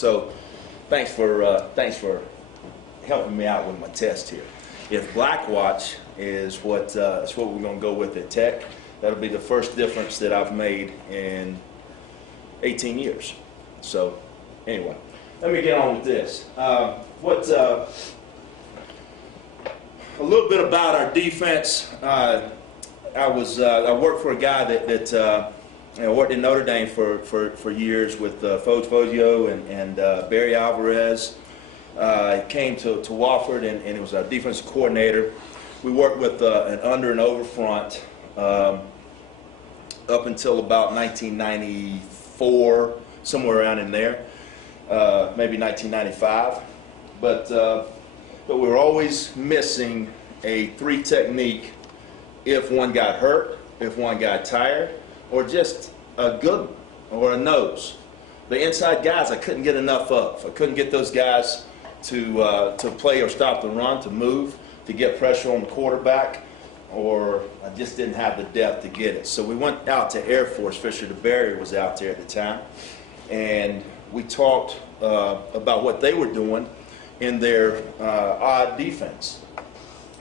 So thanks for helping me out with my test here. If Blackwatch is what we're going to go with at Tech, that'll be the first difference that I've made in 18 years. So anyway, let me get on with this. A little bit about our defense. I worked for a guy that worked in Notre Dame for years with Foge Fogio and Barry Alvarez. He came to Wofford and he was our defensive coordinator. We worked with an under and over front up until about 1994, somewhere around in there, maybe 1995. But we were always missing a three technique if one got hurt, if one got tired, or just a good one, or a nose. The inside guys I couldn't get enough of. I couldn't get those guys to play or stop the run, to move, to get pressure on the quarterback, or I just didn't have the depth to get it. So we went out to Air Force. Fisher DeBerry was out there at the time, and we talked about what they were doing in their odd defense.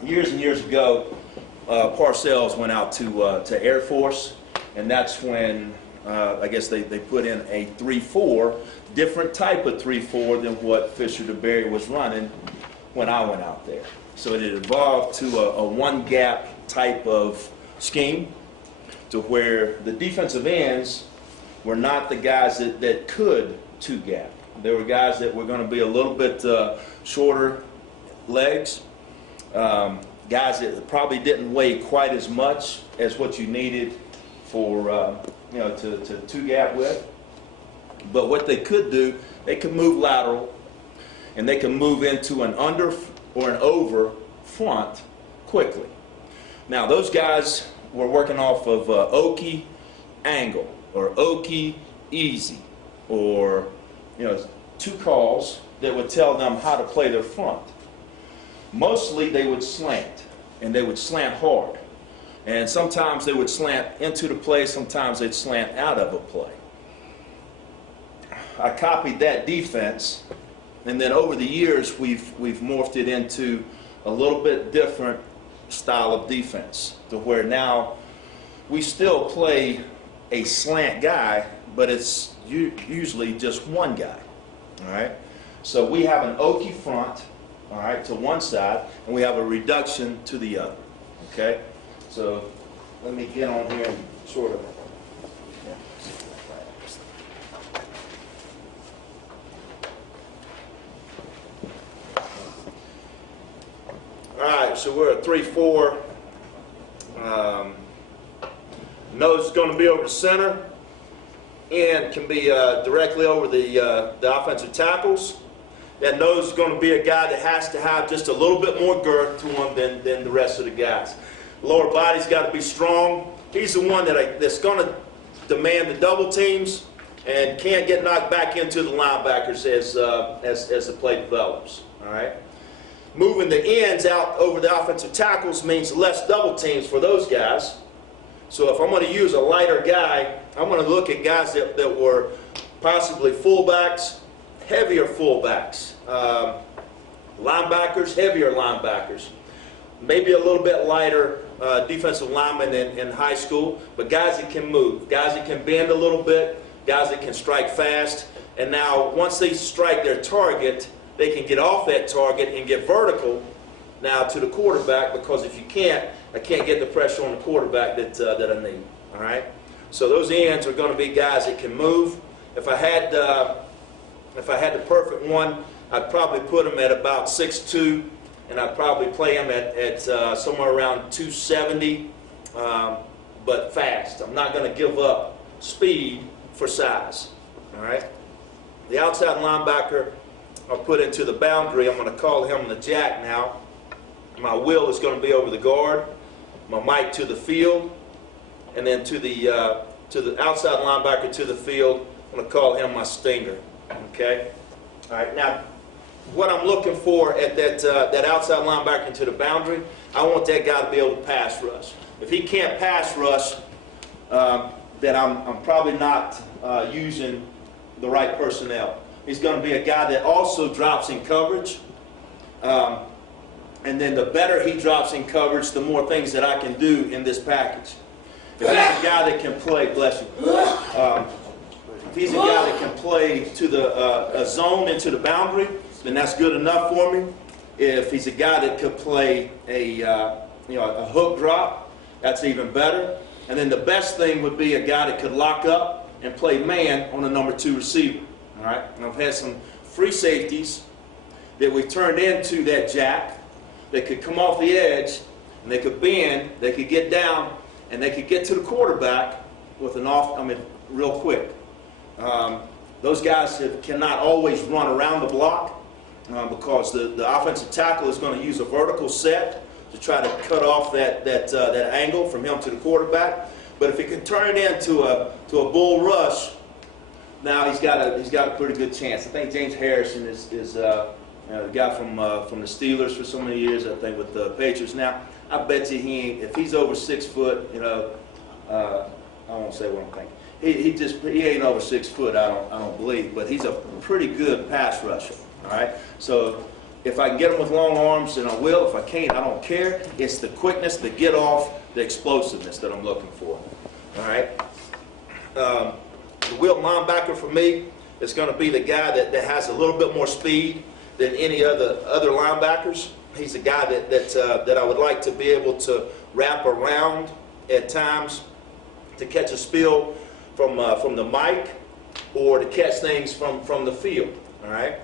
Years and years ago, Parcells went out to Air Force, and that's when I guess they put in a 3-4, different type of 3-4 than what Fisher DeBerry was running when I went out there. So it evolved to a one-gap type of scheme, to where the defensive ends were not the guys that could two-gap. There were guys that were going to be a little bit shorter legs, guys that probably didn't weigh quite as much as what you needed for to two-gap with. But what they could do, they could move lateral, and they can move into an under or an over front quickly. Now those guys were working off of Okie angle, or Okie easy, or two calls that would tell them how to play their front. Mostly they would slant, and they would slant hard. And sometimes they would slant into the play, sometimes they'd slant out of a play. I copied that defense, and then over the years we've morphed it into a little bit different style of defense, to where now we still play a slant guy, but it's usually just one guy. All right, so we have an Okie front, all right, to one side, and we have a reduction to the other. Okay, so let me get on here and sort of. All right, so we're at 3-4. Nose is going to be over the center. End can be directly over the offensive tackles. That nose is going to be a guy that has to have just a little bit more girth to him than the rest of the guys. Lower body's got to be strong. He's the one that's going to demand the double teams and can't get knocked back into the linebackers as the play develops. All right. Moving the ends out over the offensive tackles means less double teams for those guys. So if I'm going to use a lighter guy, I'm going to look at guys that were possibly fullbacks, heavier fullbacks, linebackers, heavier linebackers, maybe a little bit lighter defensive linemen in high school, but guys that can move, guys that can bend a little bit, guys that can strike fast. And now once they strike their target, they can get off that target and get vertical now to the quarterback, because if you can't, I can't get the pressure on the quarterback that I need. All right. So those ends are going to be guys that can move. If I had the perfect one, I'd probably put them at about 6'2", and I'd probably play them at somewhere around 270, but fast. I'm not going to give up speed for size. All right. The outside linebacker I'll put into the boundary. I'm going to call him the jack now. My will is going to be over the guard. My mic to the field, and then to the outside linebacker to the field, I'm going to call him my stinger. Okay. All right. Now, what I'm looking for at that outside linebacker into the boundary, I want that guy to be able to pass rush. If he can't pass rush, then I'm probably not using the right personnel. He's going to be a guy that also drops in coverage. And then the better he drops in coverage, the more things that I can do in this package. If he's a guy that can play, bless you. If he's a guy that can play to the a zone into the boundary, then that's good enough for me. If he's a guy that could play a hook drop, that's even better. And then the best thing would be a guy that could lock up and play man on a number 2 receiver. All right. And I've had some free safeties that we turned into that jack. They could come off the edge, and they could bend, they could get down, and they could get to the quarterback with real quick. Those guys cannot always run around the block because the offensive tackle is going to use a vertical set to try to cut off that angle from him to the quarterback. But if he can turn it into a bull rush, now he's got a pretty good chance. I think James Harrison is the guy from the Steelers for so many years, I think, with the Patriots. Now, I bet you if he's over 6 foot, I won't say what I'm thinking. He ain't over 6 foot, I don't believe, but he's a pretty good pass rusher. All right. So if I can get him with long arms, then I will. If I can't, I don't care. It's the quickness, the get off, the explosiveness that I'm looking for. All right. The wilt linebacker for me is going to be the guy that has a little bit more speed than any other linebackers. He's a guy that I would like to be able to wrap around at times to catch a spill from the mic or to catch things from the field. All right.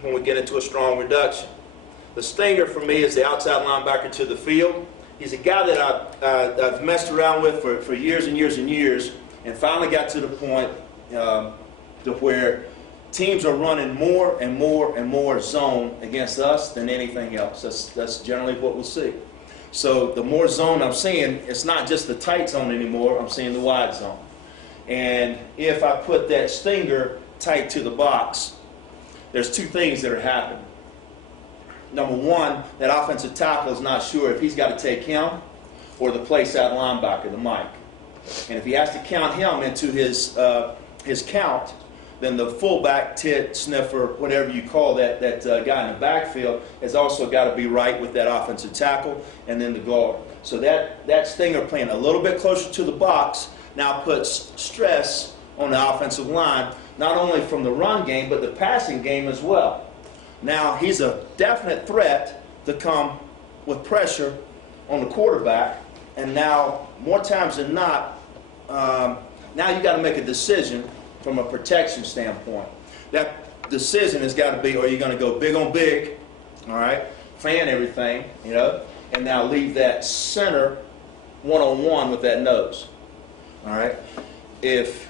When we get into a strong reduction, the stinger for me is the outside linebacker to the field. He's a guy that I've messed around with for years and years and years, and finally got to the point to where teams are running more and more and more zone against us than anything else. That's generally what we'll see. So the more zone I'm seeing, it's not just the tight zone anymore. I'm seeing the wide zone. And if I put that stinger tight to the box, there's 2 things that are happening. Number one, that offensive tackle is not sure if he's got to take him or the place out linebacker, the Mike. And if he has to count him into his count, then the fullback, tit, sniffer, whatever you call that guy in the backfield, has also got to be right with that offensive tackle and then the guard. So that stinger playing a little bit closer to the box now puts stress on the offensive line, not only from the run game, but the passing game as well. Now, he's a definite threat to come with pressure on the quarterback, and now, more times than not, now you got to make a decision from a protection standpoint. That decision has got to be, are you going to go big on big, all right, fan everything, and now leave that center one-on-one with that nose, all right? If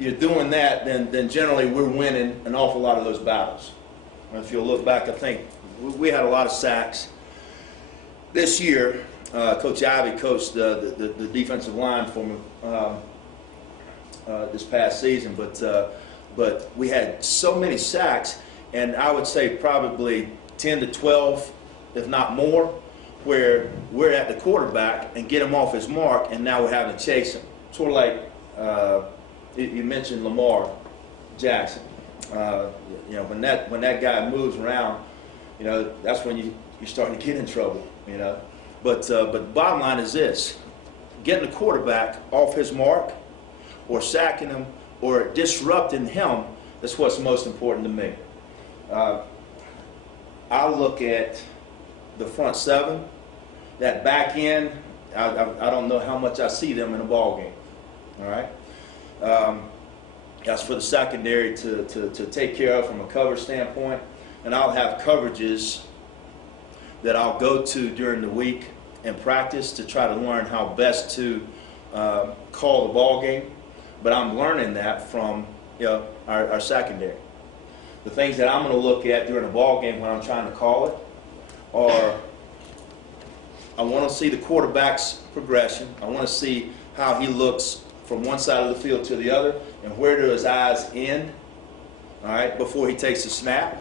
you're doing that, then generally we're winning an awful lot of those battles. And if you'll look back, I think we had a lot of sacks. This year, Coach Ivey coached the defensive line for me this past season, but we had so many sacks, and I would say probably 10 to 12, if not more, where we're at the quarterback and get him off his mark, and now we're having to chase him. Sort of like you mentioned Lamar Jackson. When that guy moves around, that's when you're starting to get in trouble. But bottom line is this: getting the quarterback off his mark, or sacking him, or disrupting him. That's what's most important to me. I look at the front 7, that back end. I don't know how much I see them in a ball game. All right. That's for the secondary to take care of from a cover standpoint. And I'll have coverages that I'll go to during the week in practice to try to learn how best to call the ball game. But I'm learning that from our secondary. The things that I'm going to look at during a ball game when I'm trying to call it are, I want to see the quarterback's progression. I want to see how he looks from one side of the field to the other, and where do his eyes end, all right, before he takes the snap.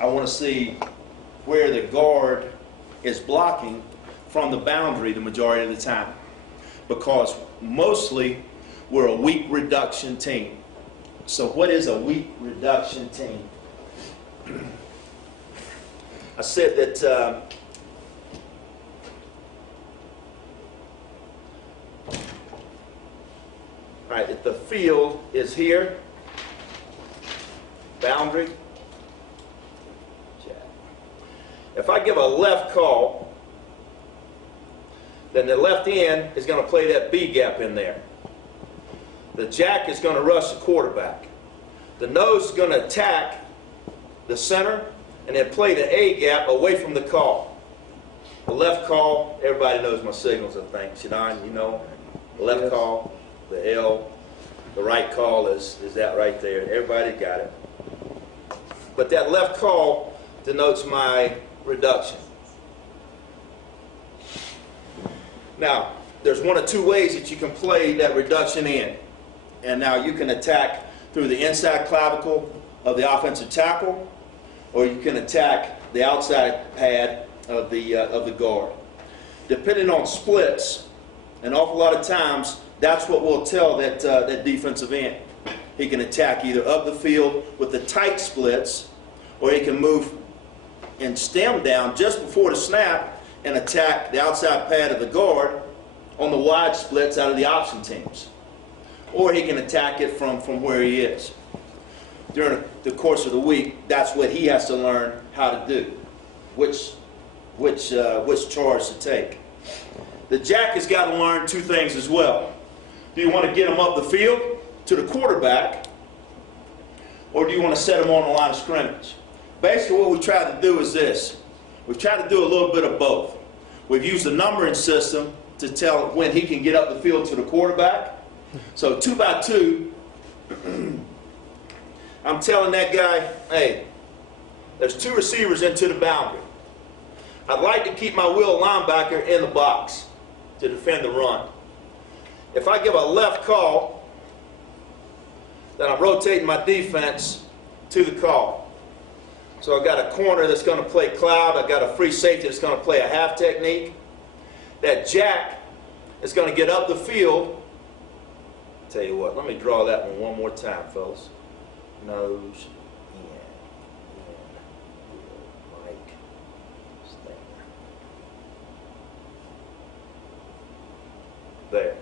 I want to see where the guard is blocking from the boundary the majority of the time, because mostly we're a weak reduction team. So what is a weak reduction team? I said that all right, if the field is here, boundary, jack. If I give a left call, then the left end is going to play that B gap in there. The jack is going to rush the quarterback. The nose is going to attack the center and then play the A gap away from the call. The left call, everybody knows my signals, I think. Shadon, you know, the left Yes. call, the L, the right call is that right there. Everybody got it. But that left call denotes my reduction. Now, there's one of two ways that you can play that reduction in. And now you can attack through the inside clavicle of the offensive tackle, or you can attack the outside pad of the guard. Depending on splits, an awful lot of times, that's what will tell that defensive end. He can attack either up the field with the tight splits, or he can move and stem down just before the snap and attack the outside pad of the guard on the wide splits out of the option teams. Or he can attack it from where he is. During the course of the week, that's what he has to learn how to do, which charge to take. The jack has got to learn two things as well. Do you want to get him up the field to the quarterback, or do you want to set him on the line of scrimmage? Basically what we try to do is this. We've tried to do a little bit of both. We've used the numbering system to tell when he can get up the field to the quarterback. So 2 by 2, I'm telling that guy, hey, there's 2 receivers into the boundary. I'd like to keep my will linebacker in the box to defend the run. If I give a left call, then I'm rotating my defense to the call. So I've got a corner that's going to play cloud. I've got a free safety that's going to play a half technique. That jack is going to get up the field. Tell you what, let me draw that one more time, fellas. Nose, Mike, Stinger. There.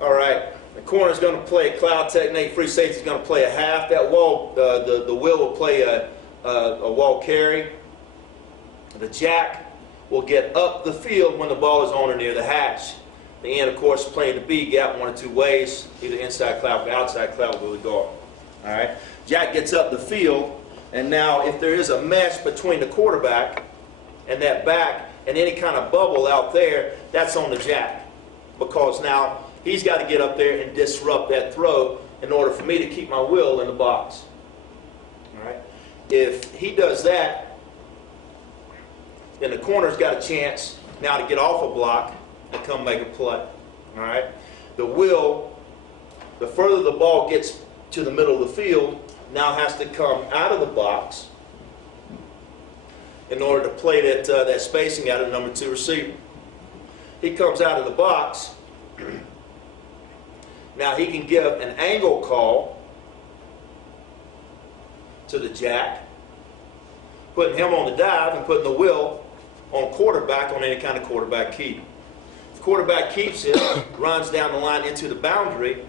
All right. The corner is going to play a cloud technique. Free safety is going to play a half. That wall, the will play a wall carry. The jack will get up the field when the ball is on or near the hatch. The end, of course, playing the B gap one of 2 ways, either inside clavicle or outside clavicle with the guard. All right. Jack gets up the field, and now if there is a mesh between the quarterback and that back and any kind of bubble out there, that's on the jack, because now he's got to get up there and disrupt that throw in order for me to keep my will in the box. All right. If he does that, then the corner's got a chance now to get off a block and come make a play. All right. The will, the further the ball gets to the middle of the field, now has to come out of the box in order to play that spacing out of number 2 receiver. He comes out of the box. Now he can give an angle call to the jack, putting him on the dive and putting the will on quarterback on any kind of quarterback keep. If quarterback keeps it, runs down the line into the boundary,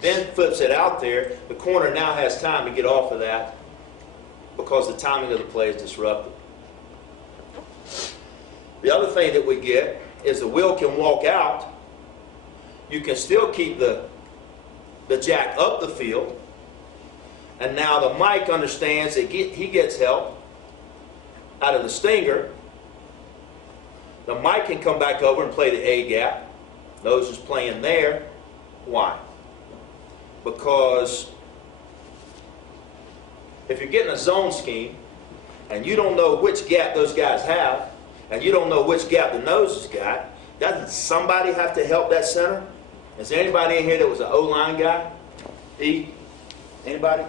then flips it out there, the corner now has time to get off of that because the timing of the play is disrupted. The other thing that we get is the will can walk out. You can still keep the jack up the field, and now the Mike understands that he gets help out of the Stinger. The Mike can come back over and play the A gap. Nose is playing there. Why? Because if you're getting a zone scheme and you don't know which gap those guys have, and you don't know which gap the nose has got, doesn't somebody have to help that center? Is there anybody in here that was an O-line guy? Anybody?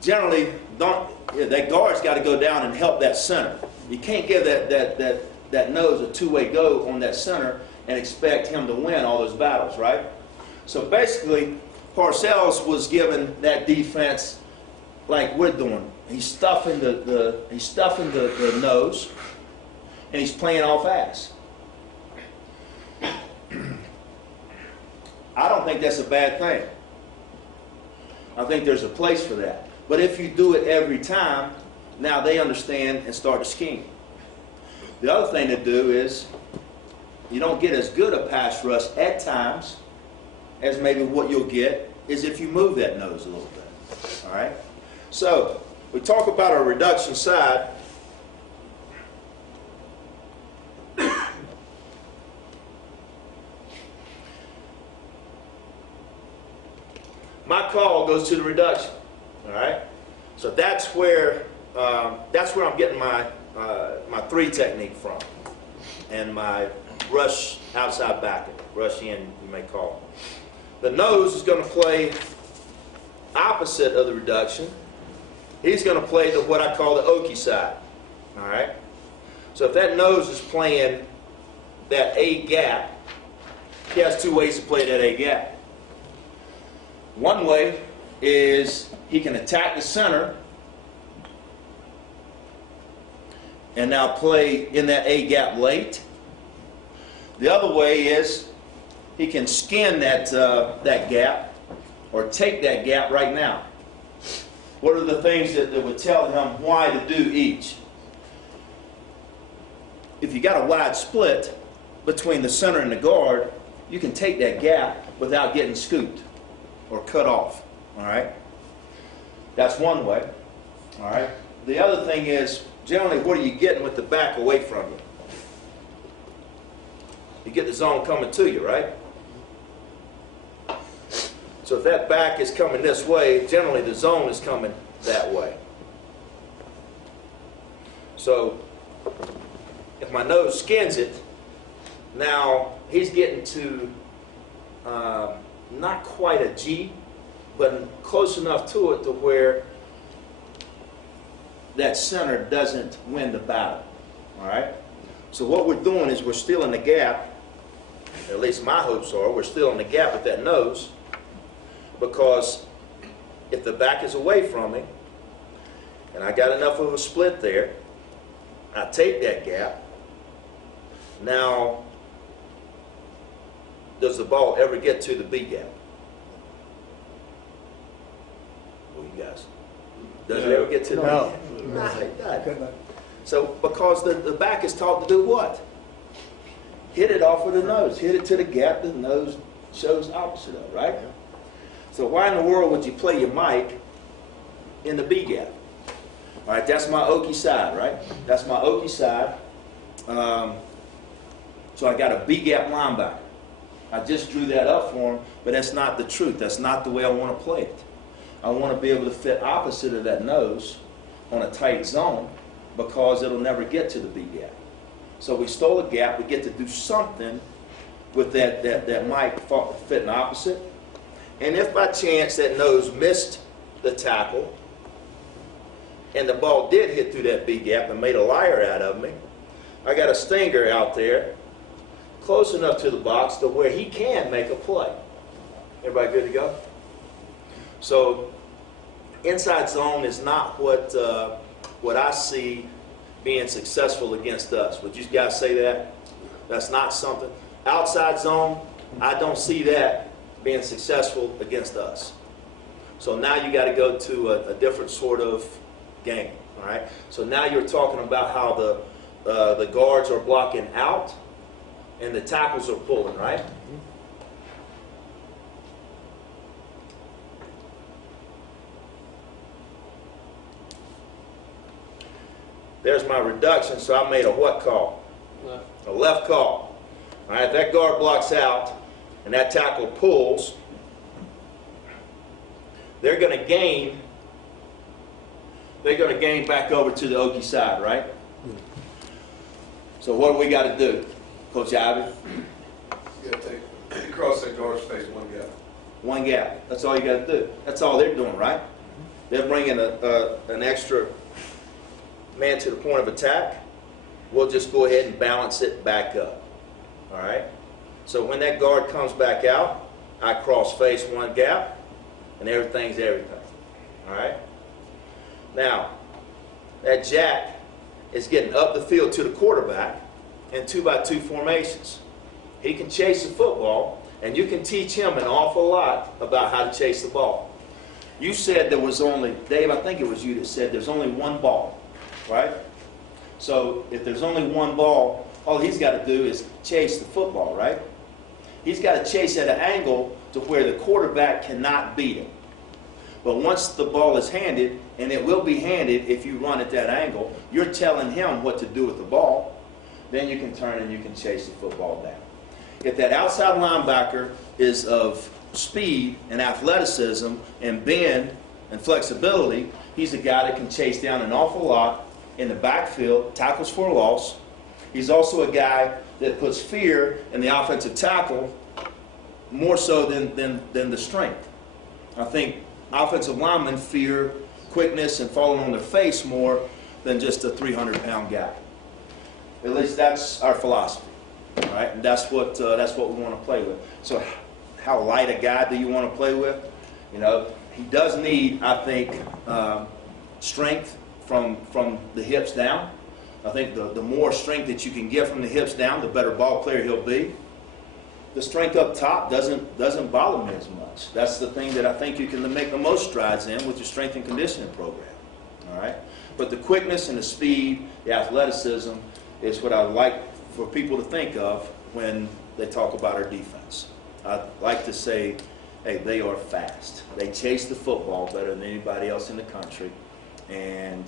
Generally, that guard's got to go down and help that center. You can't give that nose a 2-way go on that center and expect him to win all those battles, right? So basically, Parcells was given that defense like we're doing. He's stuffing the nose, and he's playing off ass. I don't think that's a bad thing. I think there's a place for that. But if you do it every time, now they understand and start to scheme. The other thing to do is you don't get as good a pass rush at times as maybe what you'll get is if you move that nose a little bit. All right? So we talk about our reduction side. My call goes to the reduction. All right? So that's where I'm getting my my 3 technique from, and my rush outside back, rush in, you may call it. The nose is going to play opposite of the reduction. He's going to play the what I call the Okie side. All right. So if that nose is playing that A gap, he has 2 ways to play that A gap. One way is he can attack the center and now play in that A gap late. The other way is he can skin that gap or take that gap right now. What are the things that would tell him why to do each? If you got a wide split between the center and the guard, you can take that gap without getting scooped or cut off. All right? That's one way. All right? The other thing is, generally, what are you getting with the back away from you? You get the zone coming to you, right? So if that back is coming this way, generally the zone is coming that way. So if my nose skins it, now he's getting to not quite a G, but close enough to it to where that center doesn't win the battle. All right? So what we're doing is we're still in the gap, at least my hopes are, we're still in the gap with that nose, because if the back is away from me, and I got enough of a split there, I take that gap. Now, does the ball ever get to the B gap? Well, you guys, does it ever get to the B gap? No, it doesn't. So, because the back is taught to do what? Hit it off with the nose. Hit it to the gap the nose shows opposite of, right? So why in the world would you play your mic in the B gap? All right, that's my Okie side, right? That's my Okie side. So I got a B gap linebacker. I just drew that up for him, but that's not the truth. That's not the way I want to play it. I want to be able to fit opposite of that nose on a tight zone, because it'll never get to the B gap. So we stole a gap. We get to do something with that mic fitting opposite. And if by chance that nose missed the tackle and the ball did hit through that B gap and made a liar out of me, I got a stinger out there close enough to the box to where he can make a play. Everybody good to go? So inside zone is not what I see being successful against us. Would you guys say that? That's not something. Outside zone, I don't see that being successful against us. So now you got to go to a different sort of game. All right. So now you're talking about how the guards are blocking out and the tackles are pulling, right? There's my reduction, so I made a what call? Left. A left call. All right, that guard blocks out and that tackle pulls. They're going to gain back over to the Okie side, right? So what do we got to do, Coach Ivy? You got to take across that guard's face one gap. One gap. That's all you got to do. That's all they're doing, right? They're bringing an extra man to the point of attack. We'll just go ahead and balance it back up. All right? So when that guard comes back out, I cross face one gap, and everything's everything. All right? Now, that jack is getting up the field to the quarterback in 2-by-2 formations. He can chase the football, and you can teach him an awful lot about how to chase the ball. You said there was only, Dave, I think it was you that said there's only one ball, right? So if there's only one ball, all he's got to do is chase the football, right? He's got to chase at an angle to where the quarterback cannot beat him. But once the ball is handed, and it will be handed if you run at that angle, you're telling him what to do with the ball. Then you can turn and you can chase the football down. If that outside linebacker is of speed and athleticism and bend and flexibility, he's a guy that can chase down an awful lot in the backfield, tackles for a loss. He's also a guy that puts fear in the offensive tackle more so than the strength. I think offensive linemen fear quickness and falling on their face more than just a 300-pound guy. At least that's our philosophy, all right? And that's what we want to play with. So how light a guy do you want to play with? You know, he does need, I think, strength from the hips down. I think the more strength that you can get from the hips down, the better ball player he'll be. The strength up top doesn't bother me as much. That's the thing that I think you can make the most strides in with your strength and conditioning program. All right? But the quickness and the speed, the athleticism is what I like for people to think of when they talk about our defense. I like to say, hey, they are fast. They chase the football better than anybody else in the country. And,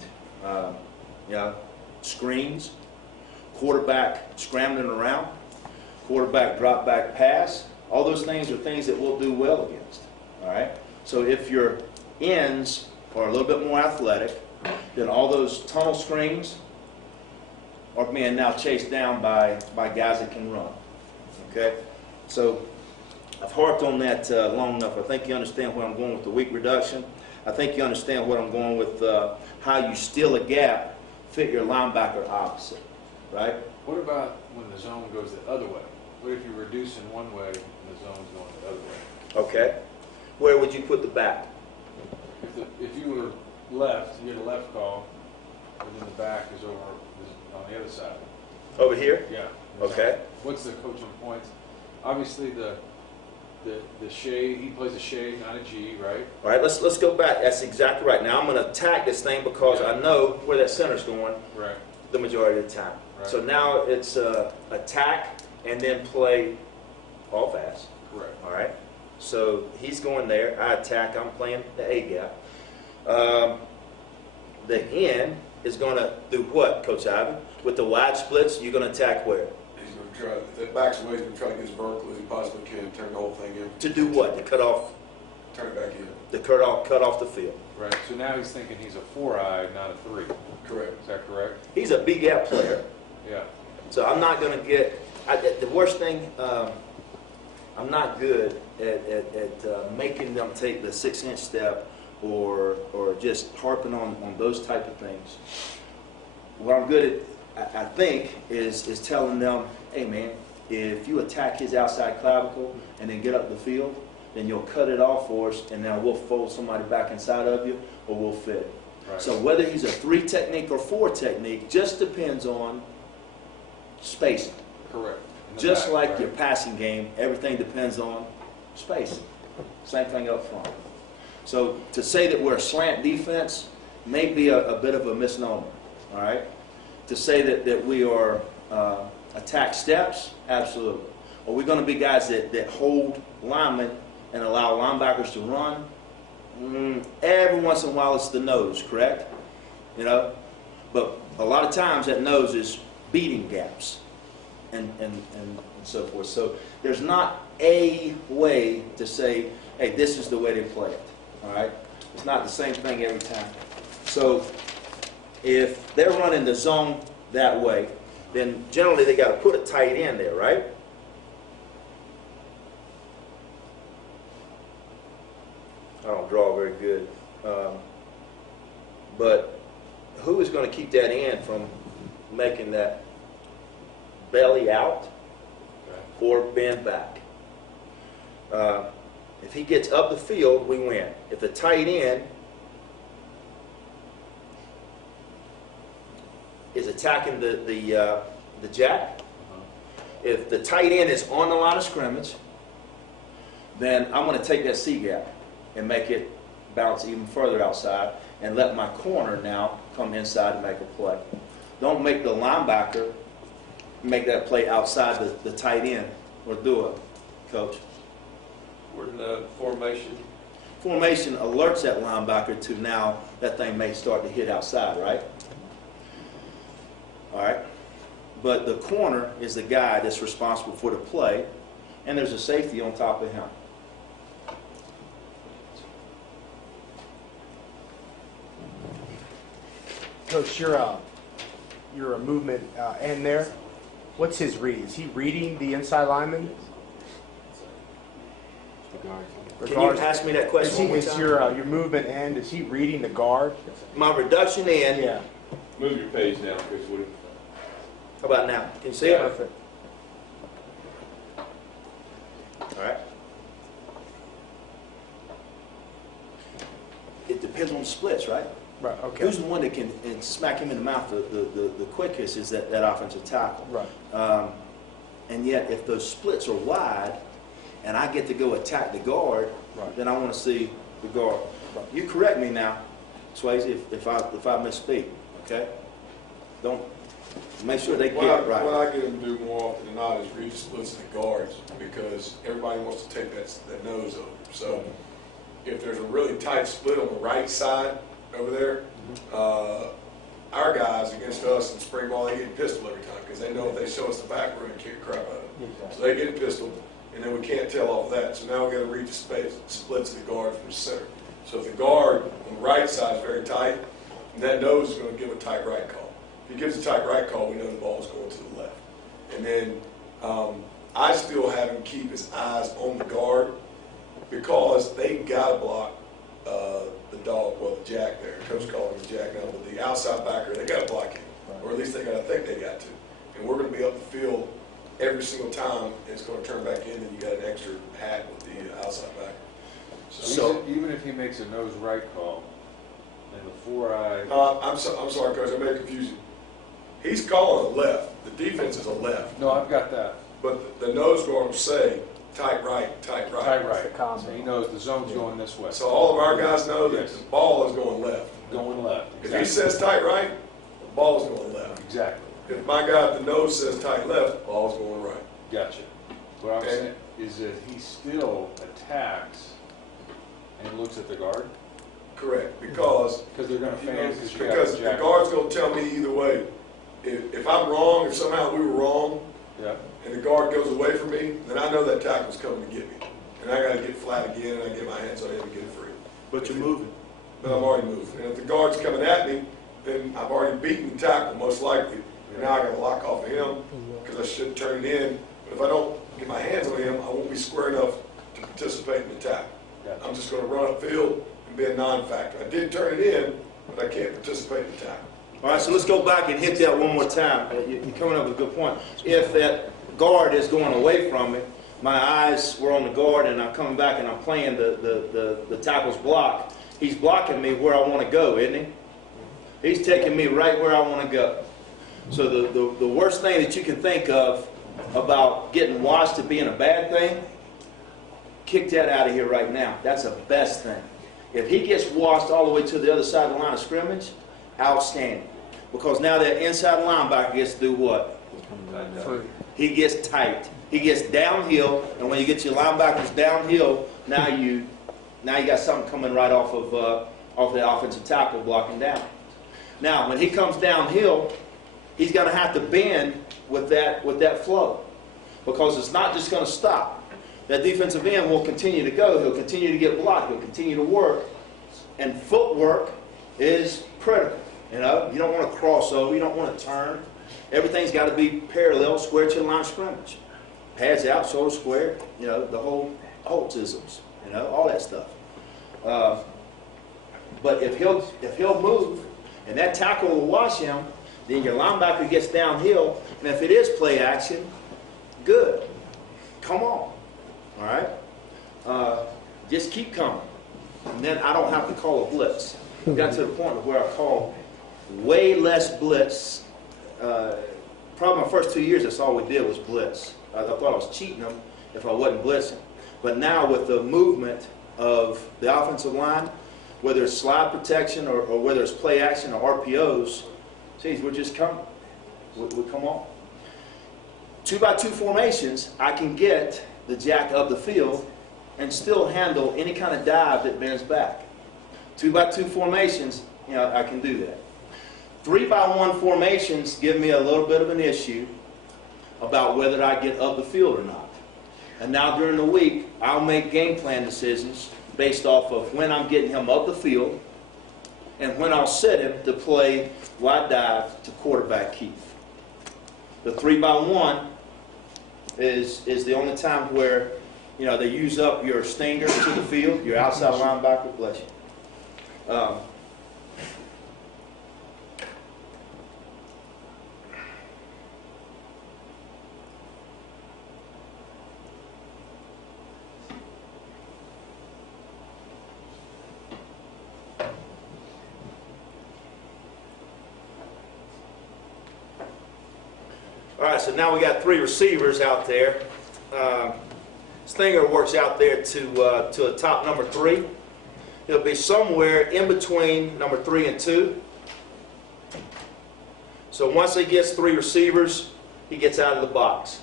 screens, quarterback scrambling around, quarterback drop back pass, all those things are things that we'll do well against. All right? So if your ends are a little bit more athletic, then all those tunnel screens are being now chased down by guys that can run. Okay? So I've harped on that long enough. I think you understand where I'm going with the weak reduction. I think you understand what I'm going with how you steal a gap, fit your linebacker opposite, right? What about when the zone goes the other way? What if you reduce in one way and the zone's going the other way? Okay. Where would you put the back? If you were left, you get a left call, and then the back is on the other side. Over here? Yeah. Okay. What's the coach on points? Obviously the shade, he plays a shade, not a G, right? All right, let's go back. That's exactly right. Now I'm going to attack this thing because I know where that center's going Right. the majority of the time. Right. So now it's attack and then play all fast. Correct. All right. So he's going there. I attack. I'm playing the A gap. The end is going to do what, Coach Ivan? With the wide splits, you're going to attack where? He's going to try, if that back's away, he's going to try to get as vertical as he possibly can, turn the whole thing in. To do what? To cut off? Turn it back in. To cut off the field. Right. So now he's thinking he's a 4-eye, not a 3. Correct. Is that correct? He's a B gap player. Yeah. So I'm not going to get. The worst thing, I'm not good at making them take the 6-inch step or just harping on those type of things. What I'm good at, I think, is telling them, hey man, if you attack his outside clavicle and then get up the field, then you'll cut it off for us, and now we'll fold somebody back inside of you, or we'll fit it. Right. So whether he's a 3 technique or 4 technique just depends on spacing. Correct. In the Just back, like right? your passing game, everything depends on spacing. Same thing up front. So to say that we're a slant defense may be a bit of a misnomer, all right? To say that we are attack steps, absolutely. Are we going to be guys that hold linemen and allow linebackers to run? Every once in a while it's the nose, correct? You know? But a lot of times that nose is beating gaps and so forth. So there's not a way to say, hey, this is the way they play it. All right? It's not the same thing every time. So if they're running the zone that way, then generally they got to put a tight end there, right? I don't draw very good. But who is going to keep that end from making that belly out? Okay. or bend back. If he gets up the field, we win. If the tight end is attacking the jack, if the tight end is on the line of scrimmage, then I'm going to take that C gap and make it bounce even further outside and let my corner now come inside and make a play. Don't make the linebacker make that play outside the tight end or do it, coach. We're in the formation. Formation alerts that linebacker to now that thing may start to hit outside, right? All right. But the corner is the guy that's responsible for the play, and there's a safety on top of him. Coach, you're a movement end there. What's his read? Is he reading the inside lineman? Can you ask me that question one more Is time? your movement end? Is he reading the guard? My reduction in. Yeah. Move your page down, Chris Woody. How about now? Can you see it? Perfect. All right. It depends on the splits, right? Right. Okay. Who's the one that can and smack him in the mouth the quickest is that offensive tackle. Right. And yet, if those splits are wide, and I get to go attack the guard, Right. then I want to see the guard. Right. You correct me now, Swayze, if I misspeak, okay? Don't make sure they get it right. What I get them to do more often than not is read the splits of the guards, because everybody wants to take that nose over. So if there's a really tight split on the right side over there, our guys against us in spring ball, they get pistol every time, because they know if they show us the back, we're going to kick the crap out of them. Exactly. So they get a pistol, and then we can't tell off that. So now we got to read the splits of the guard from the center. So if the guard on the right side is very tight, that nose is going to give a tight right call. If he gives a tight right call, we know the ball is going to the left. And then I still have him keep his eyes on the guard, because they got to block the dog, well, the jack there. Coach called him the jack now, but the outside backer, they got to block him. Or at least they got to think they got to. And we're going to be up the field every single time, and it's going to turn back in, and you got an extra hat with the outside backer. So- Even if he makes a nose right call, and the four-eye, I'm sorry, Coach, I may confuse you. He's calling a left. The defense is a left. no, I've got that. But the nose guard will say, tight right, tight right. Tight the right. combo. So he knows the zone's going this way. So all of our guys know that the ball is going left. Going left. If he says tight right, the ball is going left. Exactly. If my guy at the nose says tight left, the ball is going right. Gotcha. What I'm Okay. saying is that he still attacks and looks at the guard, Correct, because because they're going to fan, because the guard's going to tell me either way. If I'm wrong, if somehow we were wrong, Yeah. and the guard goes away from me, then I know that tackle's coming to get me. And I got to get flat again, and I get my hands on him and get it free. But you're moving. But I've already moved. And if the guard's coming at me, then I've already beaten the tackle, most likely. And now I got to lock off of him, because I should turn it in. But if I don't get my hands on him, I won't be square enough to participate in the tackle. Gotcha. I'm just going to run upfield and be a non-factor. I did turn it in, but I can't participate in the tackle. All right, so let's go back and hit that one more time. You're coming up with a good point. If that guard is going away from me, my eyes were on the guard, and I'm coming back and I'm playing the tackle's block. He's blocking me where I want to go, isn't he? He's taking me right where I want to go. So the worst thing that you can think of about getting washed to being a bad thing, kick that out of here right now. That's the best thing. If he gets washed all the way to the other side of the line of scrimmage, outstanding. Because now that inside linebacker gets to do what? Free. He gets tight. He gets downhill, and when you get your linebackers downhill, now you got something coming right off of the offensive tackle blocking down. Now, when he comes downhill, he's going to have to bend with that flow, because it's not just going to stop. That defensive end will continue to go. He'll continue to get blocked. He'll continue to work, and footwork is critical. You know, you don't want to cross over. You don't want to turn. Everything's got to be parallel, square to the line of scrimmage. Pads out, shoulder square. You know, the whole Holtzisms. You know, all that stuff. But if he'll move, and that tackle will wash him, then your linebacker gets downhill, and if it is play action, good. come on, all right? Just keep coming. And then I don't have to call a blitz. I got to the point where I call way less blitz. Probably my first 2 years, that's all we did was blitz. I thought I was cheating them if I wasn't blitzing. But now with the movement of the offensive line, whether it's slide protection or whether it's play action or RPOs, geez, we're just coming. We come on. 2-by-2 formations, I can get the jack up the field and still handle any kind of dive that bends back. 2-by-2 formations, I can do that. 3-by-1 formations give me a little bit of an issue about whether I get up the field or not. And now during the week, I'll make game plan decisions based off of when I'm getting him up the field and when I'll set him to play wide dive to quarterback Keith. The 3-by-1 is the only time where they use up your stinger to the field, your outside linebacker, bless you. All right, so now we got 3 receivers out there. Stinger works out there to a top number 3. He'll be somewhere in between number 3 and 2. So once he gets 3 receivers, he gets out of the box.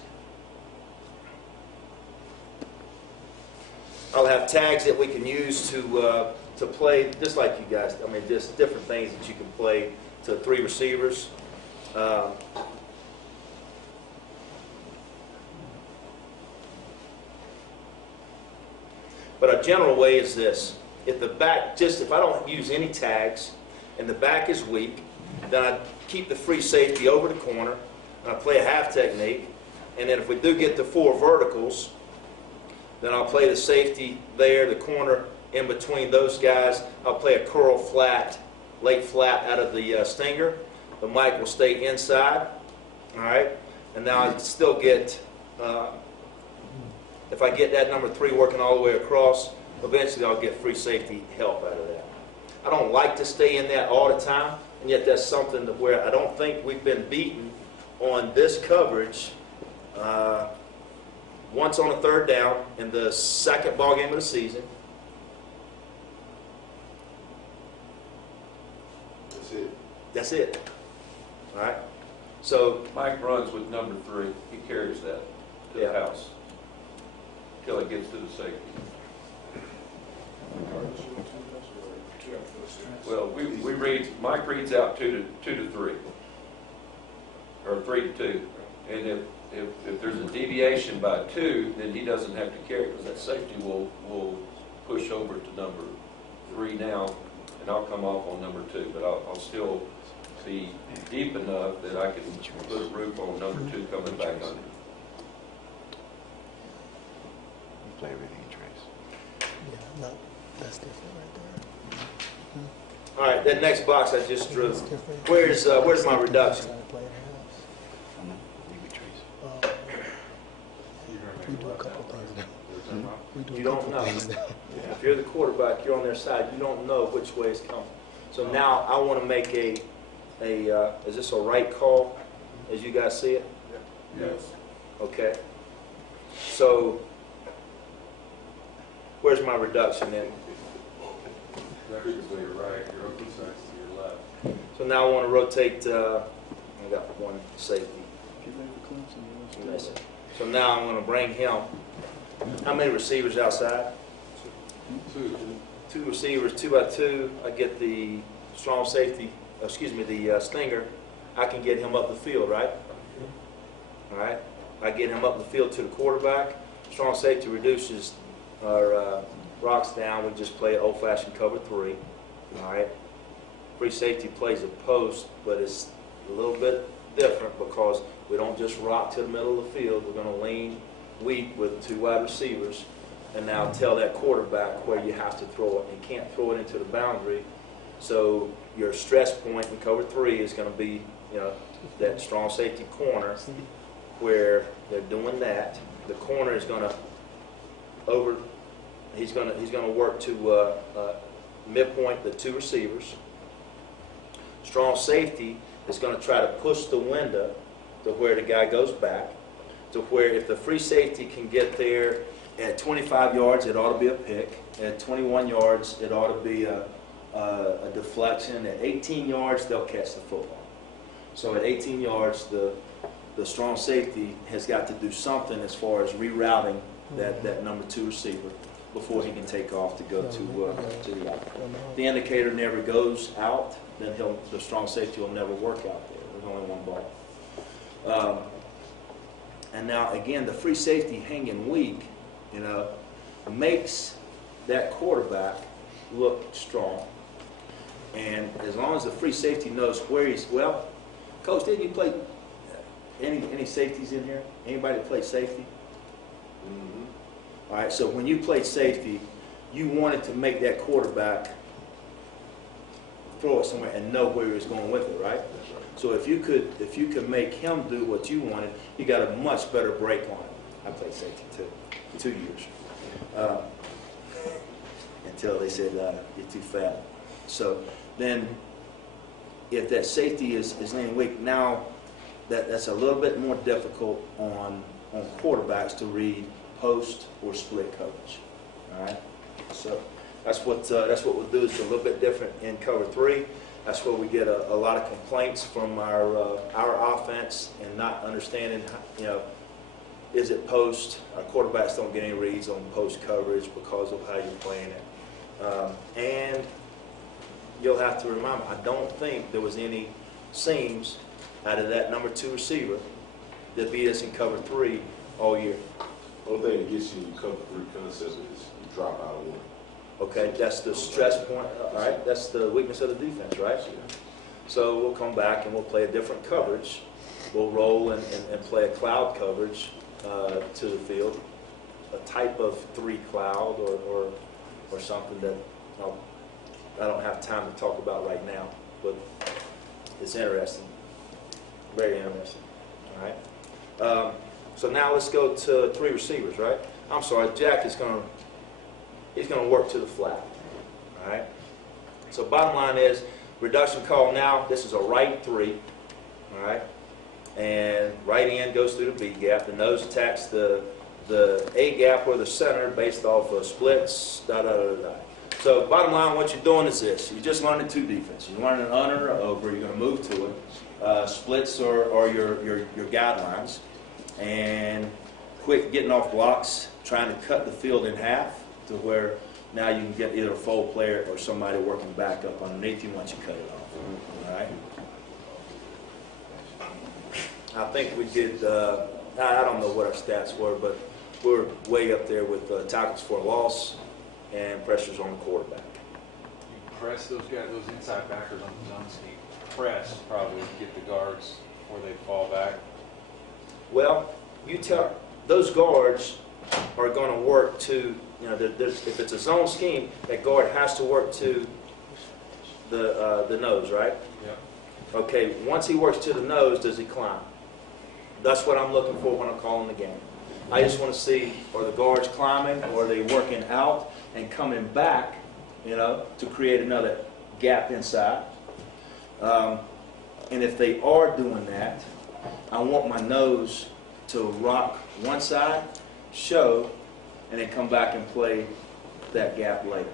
I'll have tags that we can use to play, just like you guys. I mean, just different things that you can play to 3 receivers. But a general way is this. If I don't use any tags and the back is weak, then I keep the free safety over the corner and I play a half technique. And then if we do get to 4 verticals, then I'll play the safety there, the corner in between those guys. I'll play a curl flat, late flat out of the stinger. The Mike will stay inside. All right? And now I still get... if I get that number 3 working all the way across, eventually I'll get free safety help out of that. I don't like to stay in that all the time, and yet that's something where I don't think we've been beaten on this coverage once on a 3rd down in the 2nd ball game of the season. That's it. All right? So Mike runs with number 3. He carries that to the house until it gets to the safety. Well, we read, Mike reads out 2 to 3, or 3 to 2, and if there's a deviation by 2, then he doesn't have to carry it, because that safety will push over to number 3 now, and I'll come off on number 2, but I'll still be deep enough that I can put a roof on number 2 coming back under. Play everything trace. Yeah, no, that's different right there. all right, that next box I just drew. That's different. Where's my reduction? We do a couple things now. We do You a don't couple know. things now. If you're the quarterback, you're on their side. You don't know which way it's coming. So now I want to make is this a right call, as you guys see it? Yes. Okay. So where's my reduction then? Actually, to your right, your open side's to your left. So now I want to rotate. I got 1 safety. Missing. So now I'm going to bring him. How many receivers outside? 2. 2 receivers, 2-by-2. I get the strong safety. The stinger. I can get him up the field, right? All right. I get him up the field to the quarterback. Strong safety reduces our rocks down. We just play old-fashioned cover 3. All right. Free safety plays a post, but it's a little bit different because we don't just rock to the middle of the field. We're going to lean weak with 2 wide receivers, and now tell that quarterback where you have to throw it. You can't throw it into the boundary. So your stress point in cover 3 is going to be, that strong safety corner. where they're doing that. The corner is gonna he's gonna work to midpoint the two receivers. Strong safety is gonna try to push the window to where the guy goes back, to where if the free safety can get there at 25 yards, it ought to be a pick. At 21 yards, it ought to be a deflection. At 18 yards, they'll catch the football. So at 18 yards, the strong safety has got to do something as far as rerouting that number 2 receiver before he can take off to go to the out. If the indicator never goes out, then the strong safety will never work out there. There's only one ball. And now again, the free safety hanging weak, makes that quarterback look strong. And as long as the free safety knows where he's, well, Coach, didn't you play any safeties in here? Anybody that played safety? All right, so when you played safety, you wanted to make that quarterback throw it somewhere and know where he was going with it, right? So if you could make him do what you wanted, you got a much better break on it. I played safety too, 2 years, until they said you're too fat. So then, if that safety is laying weak, now that's a little bit more difficult on quarterbacks to read post or split coverage. All right, so that's what we'll do. It's a little bit different in cover 3. That's where we get a lot of complaints from our offense and not understanding, is it post? Our quarterbacks don't get any reads on post coverage because of how you're playing it. And you'll have to remember, I don't think there was any seams out of that number 2 receiver that beat us in cover 3 all year. One thing that gets you in cover 3 concept is you drop out of one. Okay, that's the stress point, all right? That's the weakness of the defense, right? So we'll come back and we'll play a different coverage. We'll roll and play a cloud coverage to the field, a type of 3 cloud or something that I don't have time to talk about right now, but it's interesting, very interesting, all right? So now let's go to 3 receivers, right? I'm sorry, Jack is he's going to work to the flat, all right? So bottom line is, reduction call now, this is a right 3, all right? And right end goes through the B gap. The nose attacks the A gap or the center based off of splits, da-da-da-da. So bottom line, what you're doing is this. You're just learning 2 defenses. You're learning an under or over. You're going to move to it. Splits or your guidelines. And quick getting off blocks, trying to cut the field in half to where now you can get either a fold player or somebody working back up underneath you once you cut it off. All right? I think we did, I don't know what our stats were, but we're way up there with tackles for loss and pressures on the quarterback. You press those guys, those inside backers on the zone scheme. Press probably get the guards where they fall back. Well, you tell those guards are going to work to, if it's a zone scheme, that guard has to work to the nose, right? Yeah. Okay, once he works to the nose, does he climb? That's what I'm looking for when I'm calling the game. I just want to see, are the guards climbing or are they working out and coming back, to create another gap inside? And if they are doing that, I want my nose to rock one side, show, and then come back and play that gap later.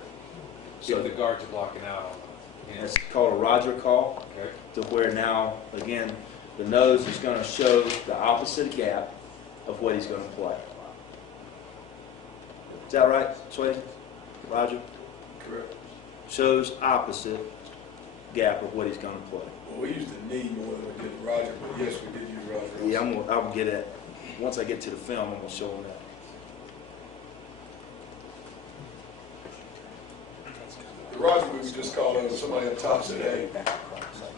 So the guards are blocking out on them. It's called a Roger call, Okay. to where now, again, the nose is going to show the opposite gap of what he's going to play. Is that right, Sway? Roger? Correct. Shows opposite gap of what he's going to play. Well, we used the knee more than we did the Roger, but yes, we did use Roger. Yeah, I'll get it. Once I get to the film, I'm going to show him that. The Roger move just called over, somebody up top said, hey,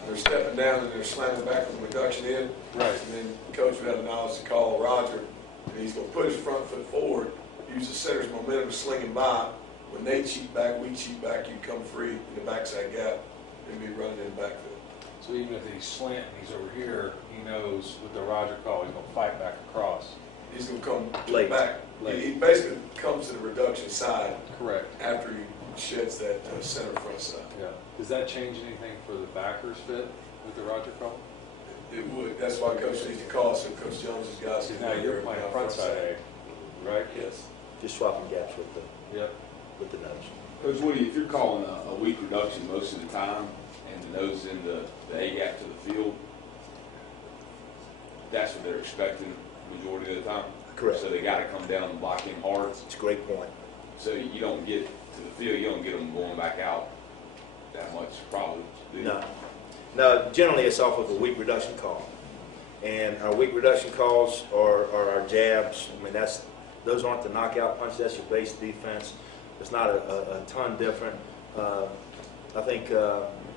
they're stepping down and they're slamming back with the reduction in. Right. And then coach would have the knowledge to call Roger, and he's going to put his front foot forward, use the center's momentum to sling him by. When they cheat back, we cheat back, you come free in the backside gap and be running in the backfield. So even if he's slanting, he's over here, he knows with the Roger call, he's gonna fight back across. He's gonna come to the Late. back. Late. He basically comes to the reduction side Correct. after he sheds that center front side. Yeah. Does that change anything for the backers fit with the Roger call? It would, that's why Coach needs to call, so Coach Jones's guys See, can. now know you're where playing the front side A, right? Yes. Just swapping gaps Yep. with the nose. Coach Woody, if you're calling a weak reduction most of the time, and the nose in the A gap to the field, that's what they're expecting majority of the time. Correct. So they gotta come down and block in hard, It's a great point. so you don't get to the field, you don't get them going back out that much, probably. do you? No. No, generally it's off of a weak reduction call. And our weak reduction calls are our jabs. I mean, those aren't the knockout punches, that's your base defense. It's not a ton different. I think,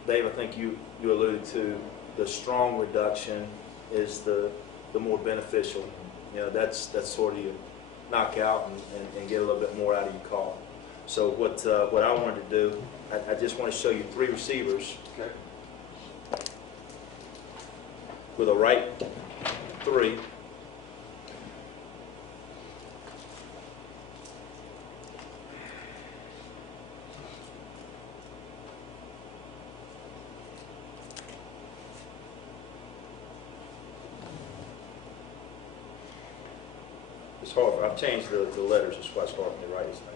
Dave, I think you alluded to the strong reduction is the more beneficial. You know, that's sort of your knockout and get a little bit more out of your call. So what I wanted to do, I just want to show you 3 receivers Okay. with a right 3. It's hard. I've changed the letters. That's why it's hard for me to write his name.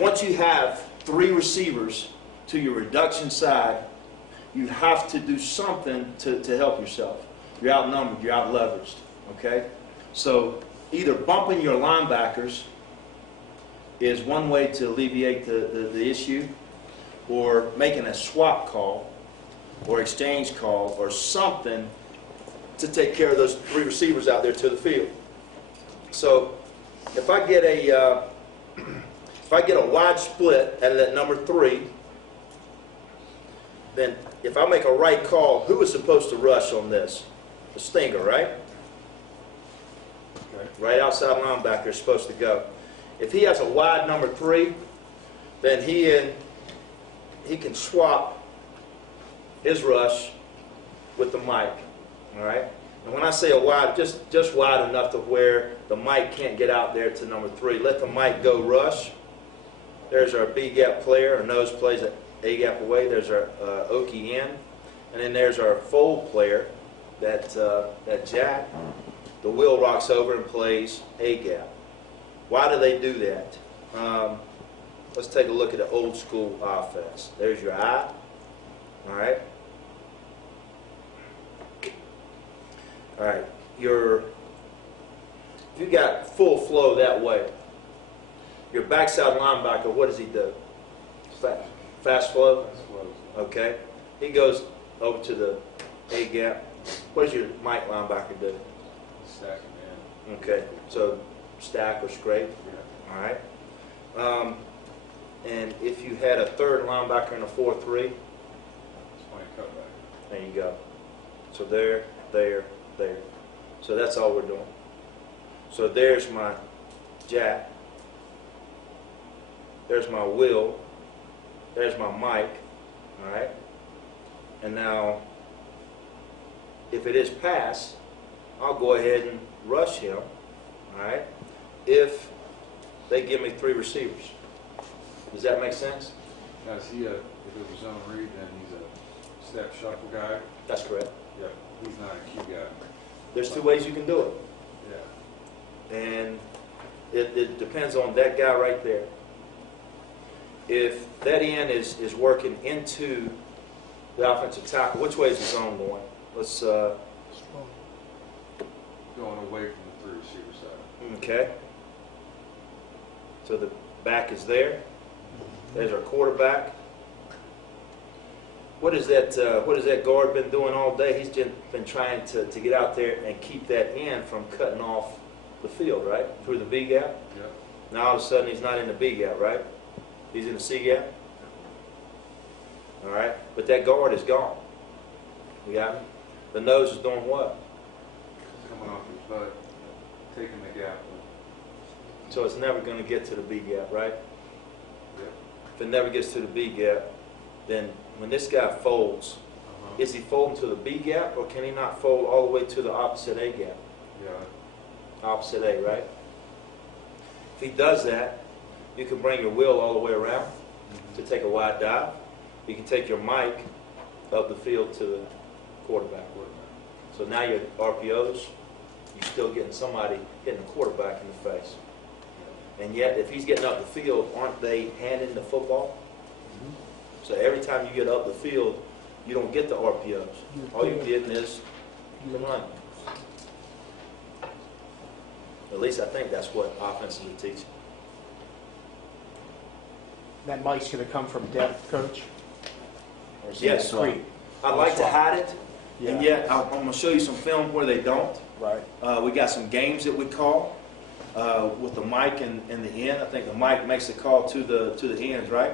Once you have 3 receivers to your reduction side, you have to do something to help yourself. You're outnumbered, you're out-leveraged, okay? So either bumping your linebackers is one way to alleviate the issue, or making a swap call or exchange call or something to take care of those 3 receivers out there to the field. So if I get a wide split out of that number 3, then if I make a right call, who is supposed to rush on this? The stinger, right? Okay. Right outside linebacker is supposed to go. If he has a wide number 3, then he can swap his rush with the Mike. All right? And when I say a wide, just wide enough to where the Mike can't get out there to number 3. Let the Mike go rush. There's our B gap player. Our nose plays an A gap away. There's our Okie in. And then there's our fold player, that Jack. The wheel rocks over and plays A gap. Why do they do that? Let's take a look at the old school offense. There's your eye. All right. All right. If you got full flow that way, your backside linebacker, what does he do? Fast flow. That's close. Okay. He goes over to the A gap. What does your Mike linebacker do? Stacking in. Okay. So stack or scrape. Yeah. All right. And if you had a third linebacker and a 4-3, It's playing cutback. there you go. So there. So that's all we're doing. So there's my Jack. There's my Will. There's my Mike. All right. And now, if it is pass, I'll go ahead and rush him. All right. If they give me 3 receivers. Does that make sense? Now, is he if it was zone read, then he's a step shuffle guy? That's correct. Yep. He's not a Q guy. There's 2 ways you can do it. Yeah. And it depends on that guy right there. If that end is working into the offensive tackle, which way is the zone going? Let's, Strong. Going away from the 3 receiver side. okay. So the back is there. There's our quarterback. What is that guard been doing all day? He's just been trying to get out there and keep that end from cutting off the field, right? Through the B gap. Yep. Now all of a sudden he's not in the B gap, right? He's in the C gap. All right, but that guard is gone. You got me? The nose is doing what? Coming off his butt, taking the gap. So it's never going to get to the B gap, right? Yep. If it never gets to the B gap, then when this guy folds, is he folding to the B gap, or can he not fold all the way to the opposite A gap? Yeah. Opposite A, right? If he does that, you can bring your wheel all the way around to take a wide dive. You can take your mic up the field to the quarterback. So now your RPOs, you're still getting somebody hitting the quarterback in the face. And yet, if he's getting up the field, aren't they handing the football? So every time you get up the field, you don't get the RPOs. All you're getting is the run. At least I think that's what offenses are teaching. That mic's going to come from depth, coach? Or is it Yes, discreet? I like to hide it, and Yeah. yet I'm going to show you some film where they don't. Right. We got some games that we call with the mic and the end. I think the mic makes the call to the ends, right?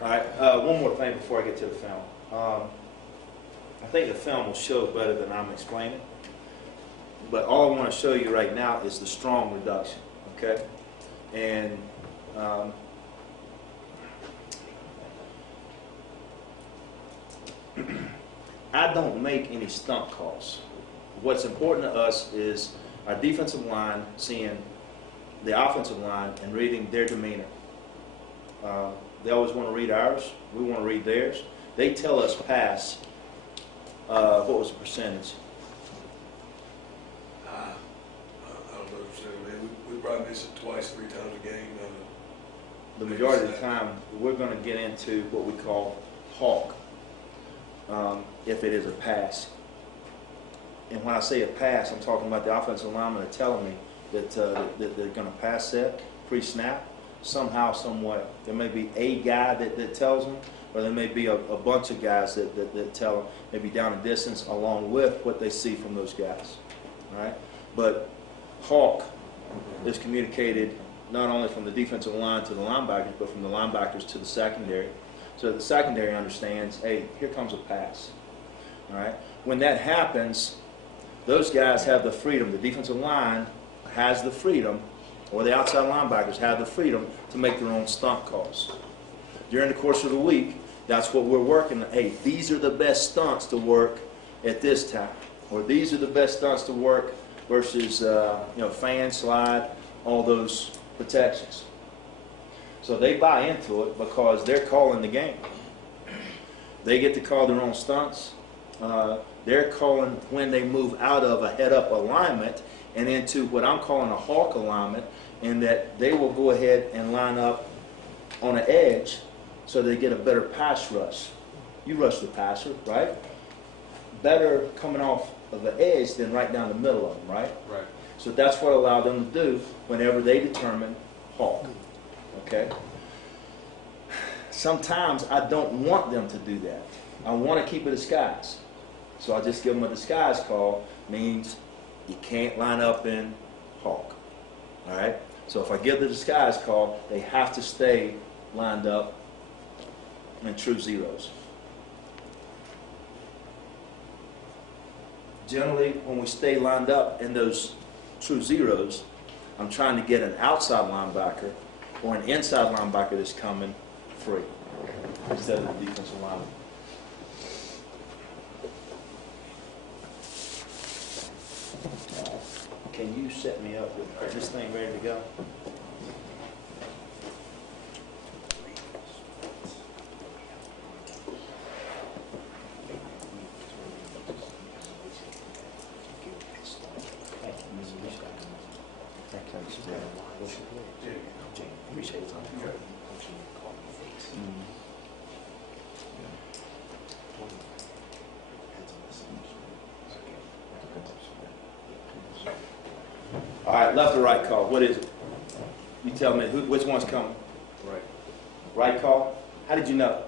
All right. One more thing before I get to the film. I think the film will show it better than I'm explaining. But all I want to show you right now is the strong reduction, okay? And I don't make any stunt calls. What's important to us is our defensive line seeing the offensive line and reading their demeanor. They always want to read ours. We want to read theirs. They tell us pass. What was the percentage? I don't know, man. We probably miss it twice, 3 times a game. The majority of the time, we're going to get into what we call hawk, if it is a pass. And when I say a pass, I'm talking about the offensive linemen are telling me that they're going to pass set pre-snap somehow, some way. There may be a guy that tells them, or there may be a bunch of guys that tell them, maybe down a distance along with what they see from those guys. All right? But hawk is communicated not only from the defensive line to the linebackers, but from the linebackers to the secondary. So the secondary understands, hey, here comes a pass. All right? When that happens, those guys have the freedom. The defensive line has the freedom, or the outside linebackers have the freedom to make their own stunt calls. During the course of the week, that's what we're working on. Hey, these are the best stunts to work at this time, or these are the best stunts to work versus fan slide, all those protections. So they buy into it because they're calling the game. They get to call their own stunts. They're calling when they move out of a head-up alignment and into what I'm calling a hawk alignment, in that they will go ahead and line up on an edge so they get a better pass rush. You rush the passer, right? Better coming off of the edge than right down the middle of them, right? Right. So that's what allowed them to do whenever they determine hawk. Okay? Sometimes I don't want them to do that. I want to keep a disguise. So I just give them a disguise call, means you can't line up in hawk. All right? So if I give the disguise call, they have to stay lined up in true zeros. Generally, when we stay lined up in those true zeros, I'm trying to get an outside linebacker or an inside linebacker that's coming free instead of the defensive lineman. Can you set me up with this thing ready to go? Appreciate it. All right, left or right call? What is it? You tell me which one's coming. Right. Right call? How did you know?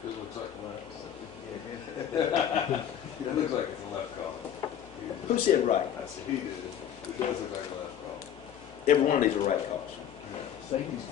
Because it looks like left. It looks like it's a left call. Who said right? I see he did it. It does look like a left call. Every one of these are right calls. Safety's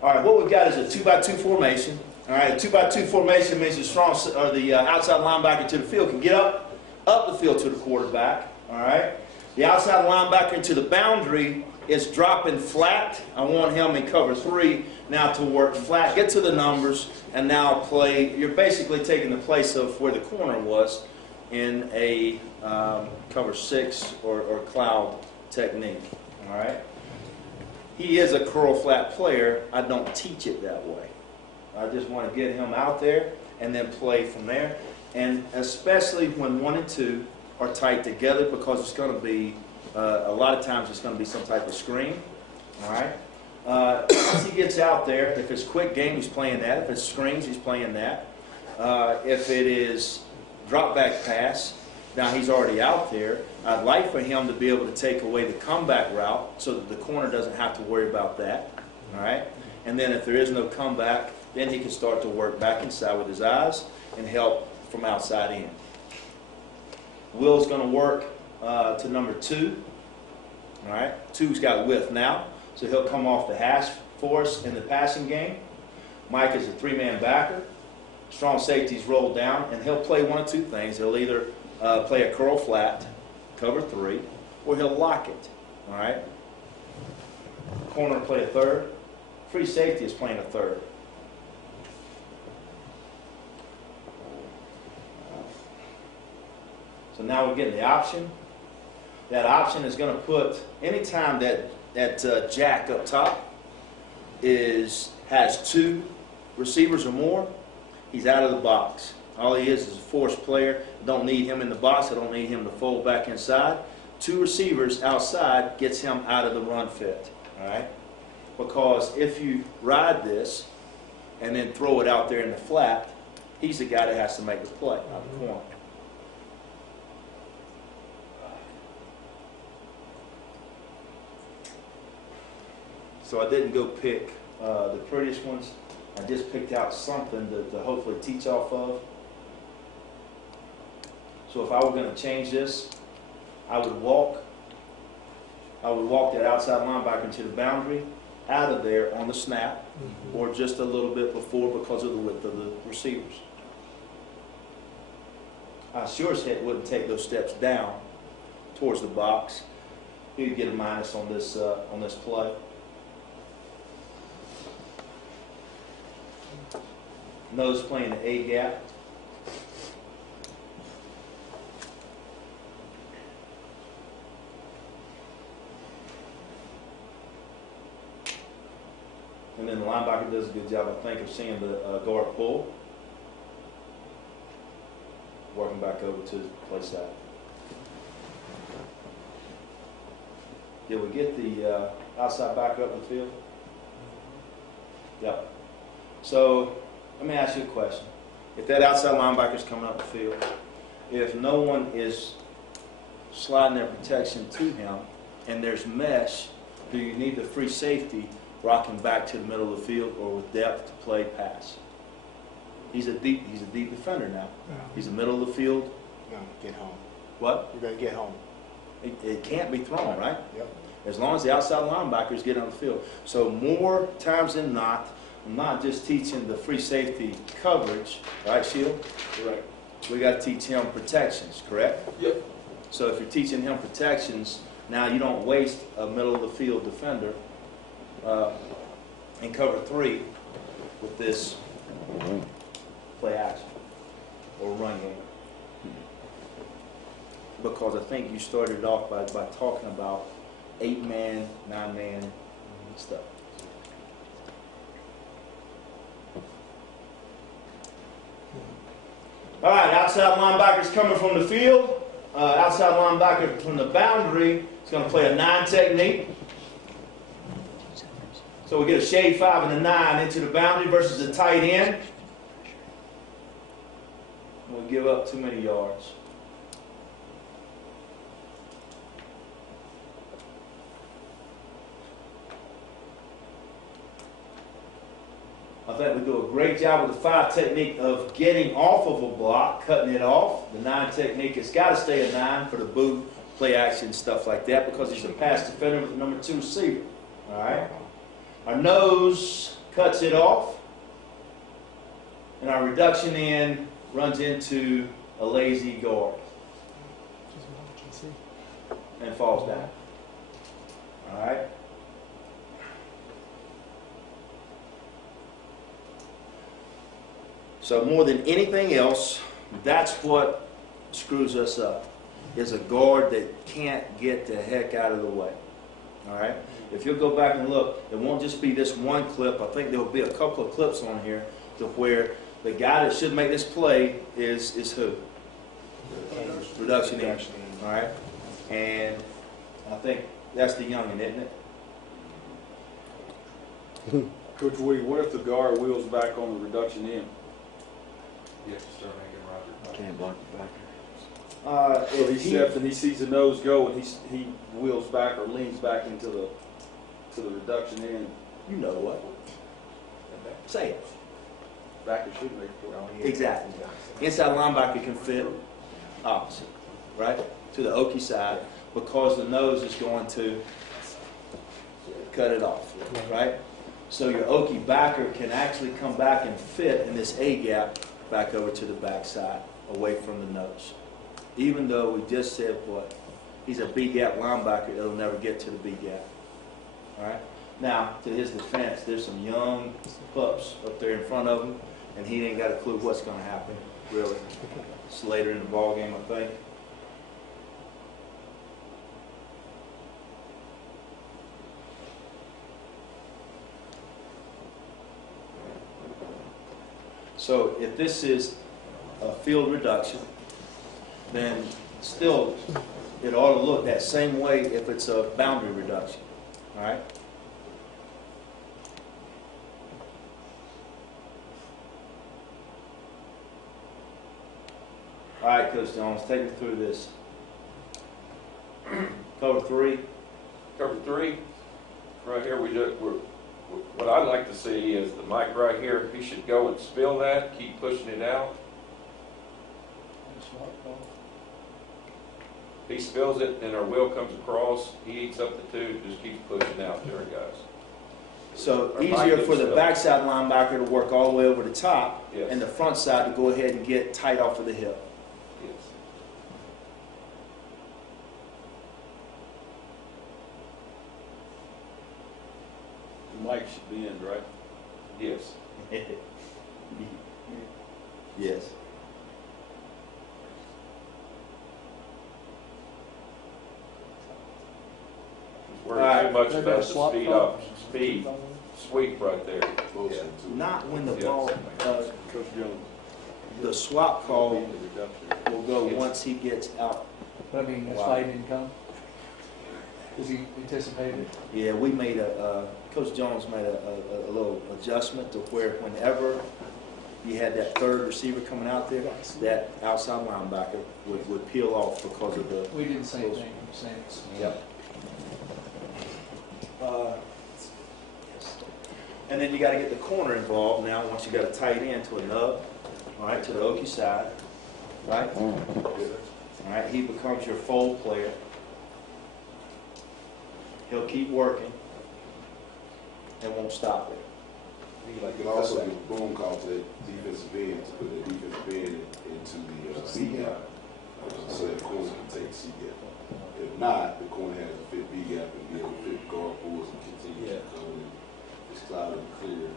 All right, what we've got is a 2-by-2 formation. All right, a 2-by-2 formation means the strong or the outside linebacker to the field can get up, up the field to the quarterback, all right? The outside linebacker into the boundary is dropping flat. I want him in cover 3 now to work flat, get to the numbers, and now play. You're basically taking the place of where the corner was in a cover 6 or cloud technique, all right? He is a curl flat player. I don't teach it that way. I just want to get him out there and then play from there. And especially when 1 and 2 are tight together, because it's going to be, a lot of times it's going to be some type of screen, all right? Once he gets out there, if it's quick game, he's playing that. If it's screens, he's playing that. If it is drop back pass, now he's already out there. I'd like for him to be able to take away the comeback route so that the corner doesn't have to worry about that, all right? And then if there is no comeback, then he can start to work back inside with his eyes and help from outside in. Will's going to work to number 2, all right? 2's got width now, so he'll come off the hash for us in the passing game. Mike is a 3-man backer. Strong safety's rolled down, and he'll play one of 2 things. He'll either play a curl flat, cover 3, or he'll lock it, all right? Corner will play a third. Free safety is playing a third. So now we're getting the option. That option is going to put, anytime that jack up top has 2 receivers or more, he's out of the box. All he is a forced player. Don't need him in the box. I don't need him to fold back inside. 2 receivers outside gets him out of the run fit, all right? Because if you ride this and then throw it out there in the flat, he's the guy that has to make the play out of the corner. So I didn't go pick the prettiest ones. I just picked out something to hopefully teach off of. So if I were going to change this, I would walk that outside linebacker into the boundary, out of there on the snap, or just a little bit before because of the width of the receivers. I sure as heck wouldn't take those steps down towards the box. He'd get a minus on this play. Nose playing the A gap. And then the linebacker does a good job, I think, of seeing the guard pull. Working back over to the play side. Did we get the outside backer up the field? Yep. So let me ask you a question. If that outside linebacker is coming up the field, if no one is sliding their protection to him and there's mesh, do you need the free safety rocking back to the middle of the field or with depth to play pass? He's a deep defender now. He's the middle of the field. No, get home. What? You're going to get home. It can't be thrown, right? Yep. As long as the outside linebackers get on the field. So more times than not, I'm not just teaching the free safety coverage, right, Shield? Correct. We got to teach him protections, correct? Yep. So if you're teaching him protections, now you don't waste a middle of the field defender in cover 3 with this play action or run game. Because I think you started off by talking about 8-man, 9-man stuff. All right, outside linebackers coming from the field. Outside linebacker from the boundary is going to play a 9 technique. So we get a shade 5 and a 9 into the boundary versus a tight end. We'll give up too many yards. I think we do a great job with the 5 technique of getting off of a block, cutting it off. The 9 technique has got to stay a 9 for the boot, play action, stuff like that, because he's a pass defender with the number 2 receiver. All right? Our nose cuts it off, and our reduction in runs into a lazy guard. and falls down. All right? So more than anything else, that's what screws us up, is a guard that can't get the heck out of the way. All right? If you'll go back and look, it won't just be this one clip. I think there will be a couple of clips on here to where the guy that should make this play is who? Reduction in. All right? And I think that's the youngin', isn't it? Coach Woody, what if the guard wheels back on the reduction end? You have to start making Roger. Can't block the backer. So If he steps and he sees the nose go and he wheels back or leans back into the reduction end. you know what? Say it. Backer should make the play. Exactly. Inside linebacker can fit opposite, right? To the Okie side, because the nose is going to cut it off, right? So your Okie backer can actually come back and fit in this A gap back over to the backside, away from the nose. Even though we just said what? He's a B gap linebacker, it'll never get to the B gap. All right? Now, to his defense, there's some young pups up there in front of him, and he ain't got a clue what's going to happen, really. It's later in the ball game, I think. So if this is a field reduction, then still it ought to look that same way if it's a boundary reduction. All right? All right, Coach Jones, take me through this. Cover 3. Cover 3, right here, what I'd like to see is the mic right here, he should go and spill that, keep pushing it out. He spills it and our wheel comes across, he eats up the tube, just keeps pushing out there, guys. So Or easier might for the do so. backside linebacker to work all the way over the top, Yes. and the front side to go ahead and get tight off of the hip. Yes. The mic should bend, right? Yes. Yes. He's worried too much about the speed sweep right there. Not when the Yes. ball, Coach Jones. the swap call The reduction. will go once he gets out. But I mean, that's Wow. why he didn't come? Because he anticipated it? Yeah, we made Coach Jones made a little adjustment to where whenever you had that third receiver coming out there, that outside linebacker would peel off because of the. We did the same thing, same. Yep. And then you got to get the corner involved now. Once you got a tight end to a nub, all right, to the Okie side, right? All right, he becomes your fold player. He'll keep working and won't stop it. You could also give a boom call to the defensive end, to put the defensive end into the C gap, so that the corner can take the C gap. If not, the corner has to fit B gap and be able to fit guard pulls and continue to go in. It's cloud and clear,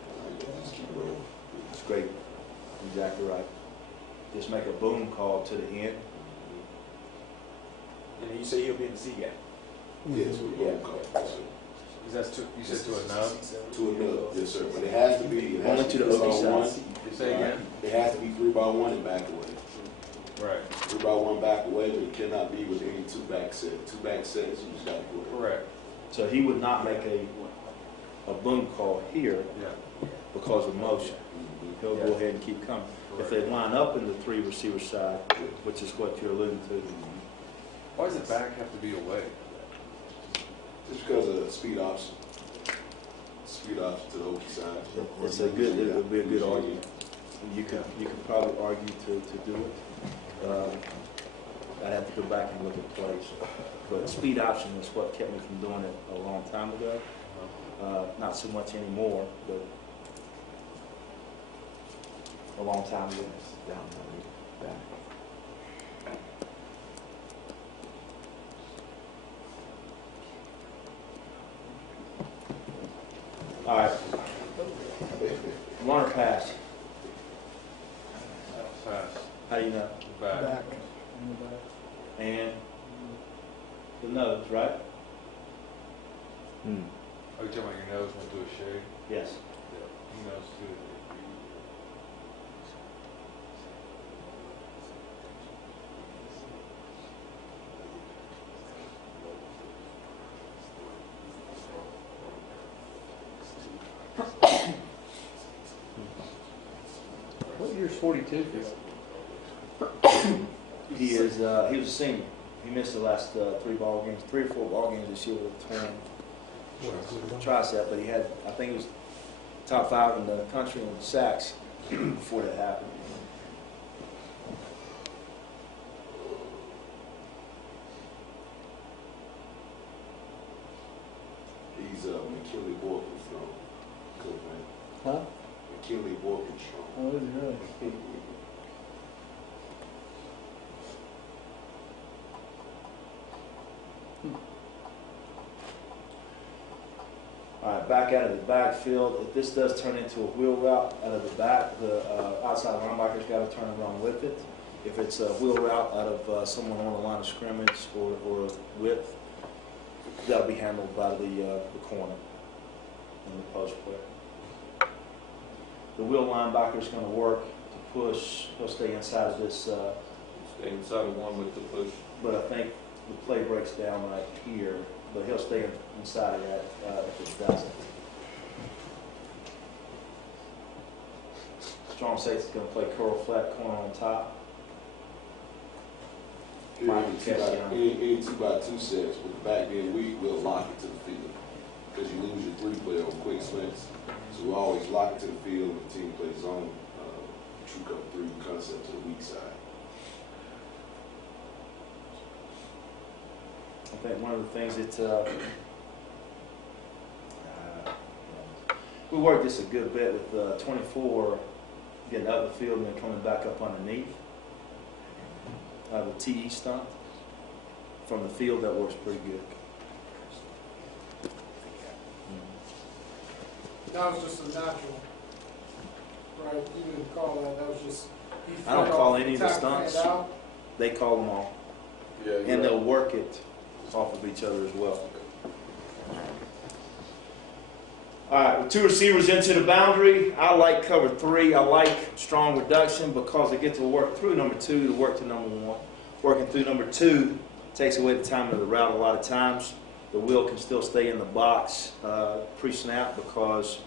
just keep rolling. It's great. Exactly right. Just make a boom call to the end. And you say he'll be in the C gap. Yes, with boom call, yes, sir. Is that you said to a nub? To a nub, yes, sir, but it has to be, it has Only to the 3 by Okie 1. side. Say again? It has to be 3 by 1 and back away. Right. 3 by 1 back away, but it cannot be with any 2 back sets. 2 back sets, you just got to put it. Correct. So he would not make a boom call here Yeah. because of motion. He'll go ahead and keep coming. If they line up in the 3 receiver side, which is what you're alluding to, Why does the back have to be away? Just because of the speed option. Speed option to the Okie side. it's a good, it would be a good argument. You could probably argue to do it. I'd have to go back and look at plays. But speed option is what kept me from doing it a long time ago. Not so much anymore, but a long time ago. Down the back. All right. Runner pass. Pass. How do you know? Back. Back. And the nose, right? Oh, you talking about your nose went to a shade? Yes. Yeah. Your nose too. What year's 42? He was a senior. He missed the last 3 or 4 ball games this year with a torn tricep, but he had, I think he was top 5 in the country in sacks before that happened. He's McKinley Borkenstrom, coach, man. Huh? McKinley Borkenstrom. Oh, is it really? All right, back out of the backfield. If this does turn into a wheel route out of the back, the outside linebacker's got to turn around with it. If it's a wheel route out of someone on the line of scrimmage or width, that'll be handled by the corner and the post player. The wheel linebacker's going to work to push. He'll stay inside of this, Stay inside of one with the push. but I think the play breaks down right here. But he'll stay inside of that if it doesn't. Strong safety's going to play curl flat corner on top. Any 2x2 sets, but back then we'll lock it to the field because you lose your 3 player on quick slants. So we always lock it to the field when the team plays zone, true cover 3 concept to the weak side. I think one of the things that we worked this a good bit with 24 getting out of the field and then coming back up underneath. The TE stunt from the field, that works pretty good. That was just a natural, right? You didn't call that. That was just. I don't call any of the stunts. They call them all, Yeah, and they'll work it off of each other as well. All right, with 2 receivers into the boundary, I like cover 3. I like strong reduction because they get to work through number 2 to work to number 1. Working through number 2 takes away the time of the route a lot of times. The wheel can still stay in the box pre-snap because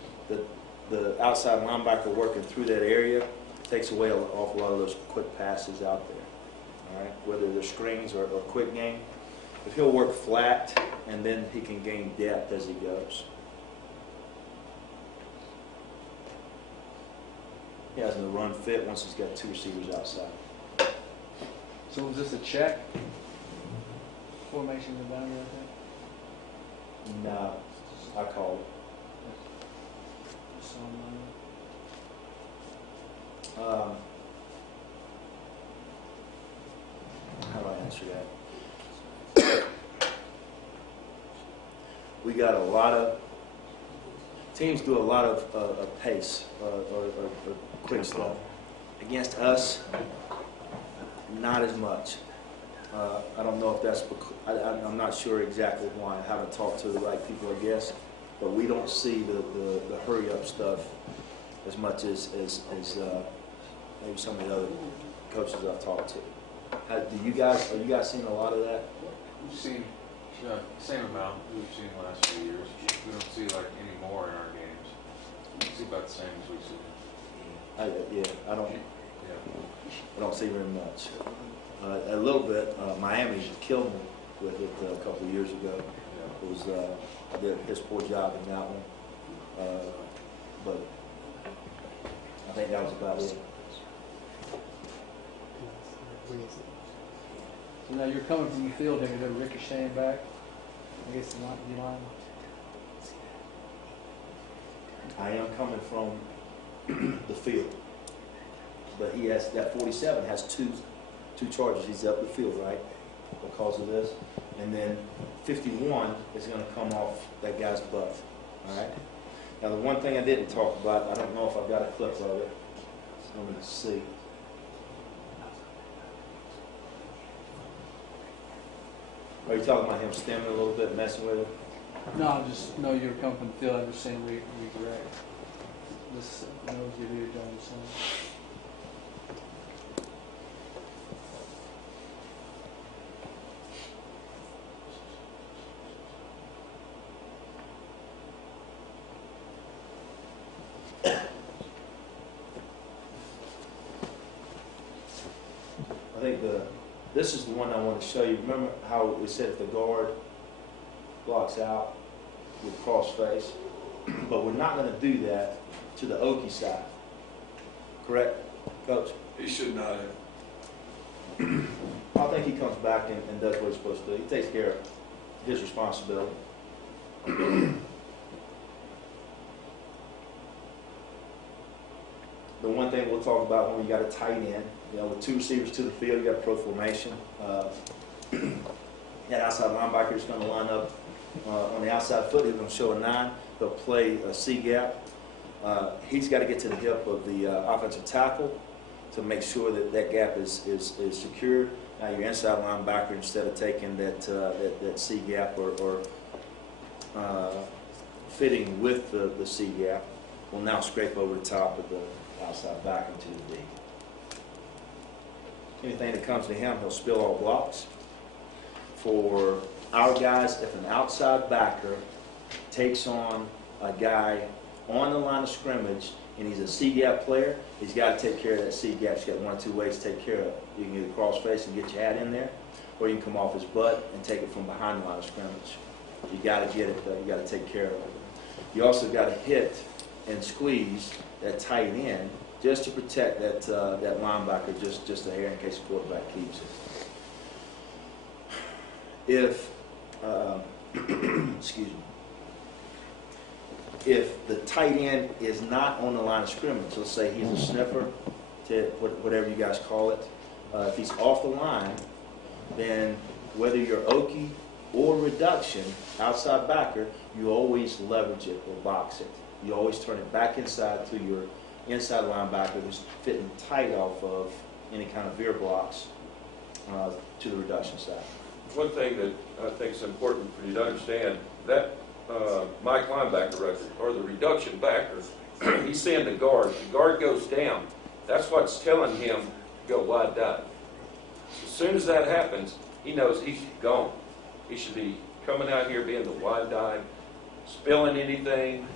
the outside linebacker working through that area takes away an awful lot of those quick passes out there. All right, whether they're screens or quick game. If he'll work flat and then he can gain depth as he goes. He has the run fit once he's got 2 receivers outside. So was this a check formation in the boundary, I think? No, I call it. How do I answer that? We got a lot of teams do a lot of pace or quick stuff. Against us, not as much. I don't know if that's because, I'm not sure exactly why. I haven't talked to the right people, I guess. But we don't see the hurry up stuff as much as maybe some of the other coaches I've talked to. Are you guys seeing a lot of that? We've seen same amount we've seen the last few years. We don't see like any more in our games. We see about the same as we've seen. I don't see very much. A little bit. Miami killed me with it a couple of years ago. It was did his poor job in that one, but I think that was about it. So now you're coming from the field and you're ricocheting back against the line. I am coming from the field, but he has that 47 has two charges. He's up the field, right, because of this, and then 51 is going to come off that guy's butt. All right. Now, the one thing I didn't talk about, I don't know if I've got a clip of it. Let me see. Are you talking about him stemming a little bit, messing with it? No, I just know you're coming from the field. I'm just saying redirect. This knows you do, Johnson. I think this is the one I want to show you. Remember how we said if the guard blocks out with cross face? But we're not going to do that to the Okie side. Correct, Coach? He should not have. I think he comes back and does what he's supposed to do. He takes care of his responsibility. The one thing we'll talk about when you got a tight end, you know, with two receivers to the field, you got pro formation. That outside linebacker is going to line up on the outside foot. He's going to show a 9. They'll play a C gap. He's got to get to the hip of the offensive tackle to make sure that that gap is secured. Now your inside linebacker, instead of taking that C gap or fitting with the C gap, will now scrape over the top of the outside back into the D. Anything that comes to him, he'll spill all blocks. For our guys, if an outside backer takes on a guy on the line of scrimmage and he's a C-gap player, he's got to take care of that C-gap. He's got one or two ways to take care of it. You can either cross face and get your hat in there, or you can come off his butt and take it from behind the line of scrimmage. You got to get it, though. You got to take care of it. You also got to hit and squeeze that tight end just to protect that linebacker just a hair in case the quarterback keeps it. If excuse me. If the tight end is not on the line of scrimmage, let's say he's a sniffer, to whatever you guys call it, if he's off the line, then whether you're Okie or reduction, outside backer, you always leverage it or box it. You always turn it back inside to your inside linebacker who's fitting tight off of any kind of veer blocks to the reduction side. One thing that I think is important for you to understand, that Mike linebacker record, or the reduction backer, he's seeing the guard goes down. That's what's telling him to go wide dive. As soon as that happens, he knows he's gone. He should be coming out here being the wide dive, spilling anything,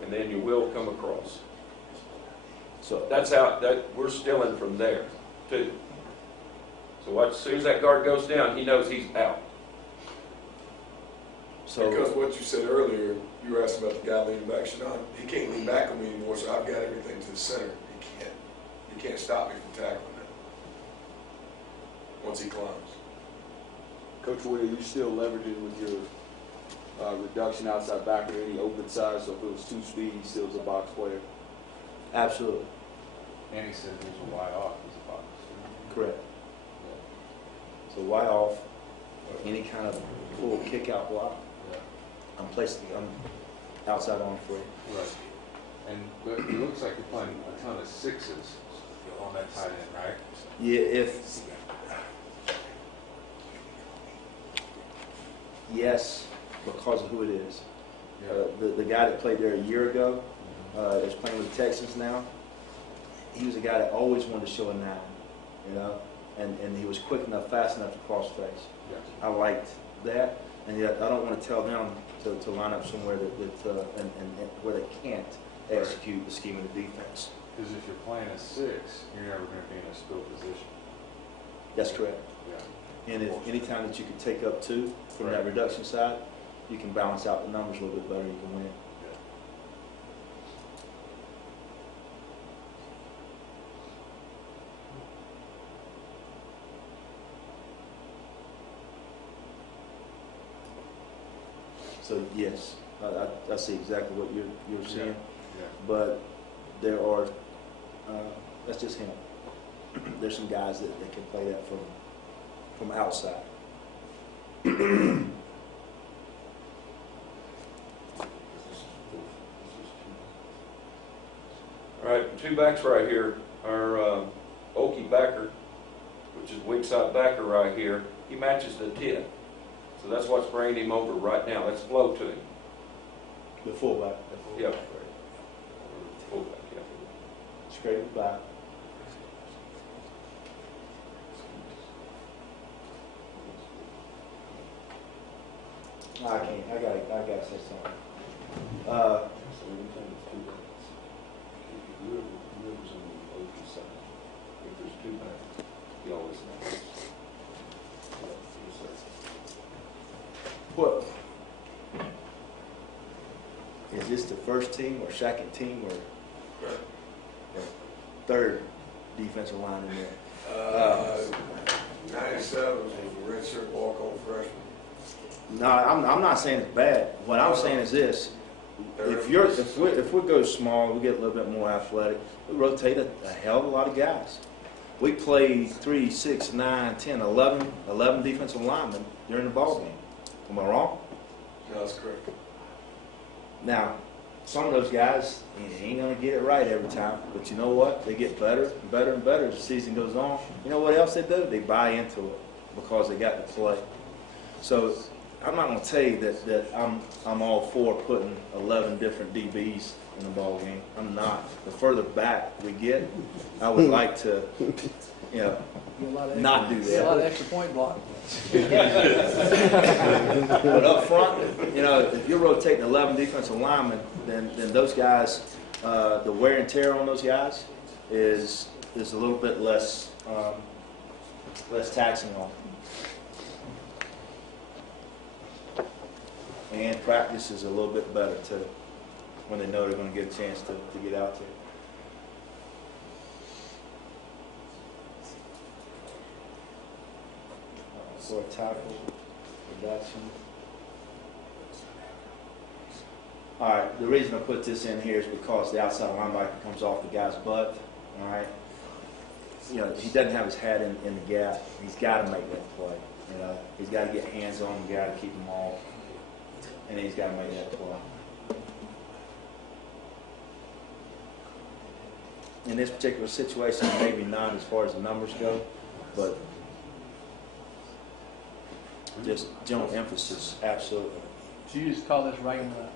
and then you will come across. So that's how we're stealing from there, too. So as soon as that guard goes down, he knows he's out. So, because what you said earlier, you were asking about the guy leaning back. Shannon, he can't lean back on me anymore, so I've got everything to the center. He can't stop me from tackling that once he climbs. Coach Will, you still leveraging with your reduction outside backer, any open side, so if it was 2 speed, he still is a box player? Absolutely. And he said there's a Y off as a box. Correct. So Y off, any kind of full kick out block, I'm outside on free. Right. And but it looks like you're playing a ton of 6s on that tight end, right? Yeah, yes, because of who it is. The guy that played there a year ago is playing with the Texans now. He was a guy that always wanted to show a 9, you know, and he was quick enough, fast enough to cross face. Yes. I liked that, and yet I don't want to tell them to line up somewhere and where they can't execute the scheme of the defense. Because if you're playing a 6, you're never going to be in a spill position. That's correct. Yeah. And if any time that you can take up 2 from that reduction side, you can balance out the numbers a little bit better. You can win. So yes, I see exactly what you're seeing, but there are that's just him. There's some guys that can play that from outside. two backs right here are Okie backer, which is weak side backer right here. He matches the 10. So that's what's bringing him over right now. Let's flow to him. The fullback. Yeah. Fullback, yeah. Straight back. I can't. I gotta say something. Whoever's on the Okie side, if there's two backs, he always matches. What? Is this the first team or second team or third defensive line in there? 97 was a redshirt walk-on freshman. No, I'm not saying it's bad. What I'm saying is this: if we go small, we get a little bit more athletic. We rotate a hell of a lot of guys. We played 3, 6, 9, 10, 11 defensive linemen during the ball game. Am I wrong? No, that's correct. Now, some of those guys ain't gonna get it right every time, but you know what? They get better and better and better as the season goes on. You know what else they do? They buy into it because they got to play. So I'm not gonna tell you that I'm all for putting 11 different DBs in the ball game. I'm not. The further back we get, I would like to, not do A lot that. of extra point block. But up front, if you're rotating 11 defensive linemen, then those guys, the wear and tear on those guys is a little bit less taxing on them. And practice is a little bit better too, when they know they're going to get a chance to get out there. For a tackle, reduction. All right, the reason I put this in here is because the outside linebacker comes off the guy's butt. All right, he doesn't have his head in the gap. He's got to make that play. He's got to get hands on the guy to keep him off, and then he's got to make that play. In this particular situation, maybe not as far as the numbers go, but just general emphasis, absolutely. So you just call this right and left?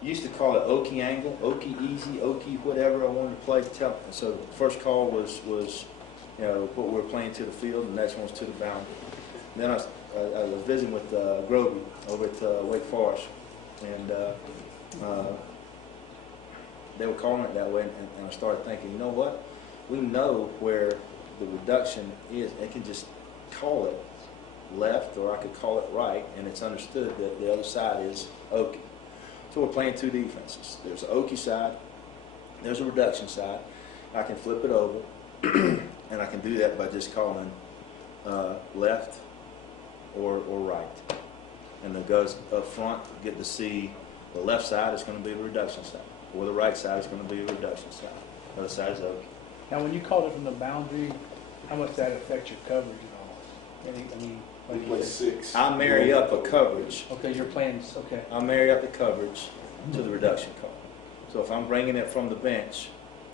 Used to call it Okie angle, Okie easy, Okie whatever I wanted to play. So the first call was what we were playing to the field, and the next one was to the boundary. And then I was visiting with Groby over at Wake Forest, and they were calling it that way, and I started thinking, you know what? We know where the reduction is. I can just call it left, or I could call it right, and it's understood that the other side is Okie. So we're playing two defenses. There's an Okie side, there's a reduction side. I can flip it over, and I can do that by just calling left or right. And the guys up front get to see the left side is going to be the reduction side, or the right side is going to be the reduction side. The other side is Okie. Now, when you called it from the boundary, how much does that affect your coverage at all? We play 6. I marry up a coverage. Okay, you're playing, okay. I marry up the coverage to the reduction call. So if I'm bringing it from the bench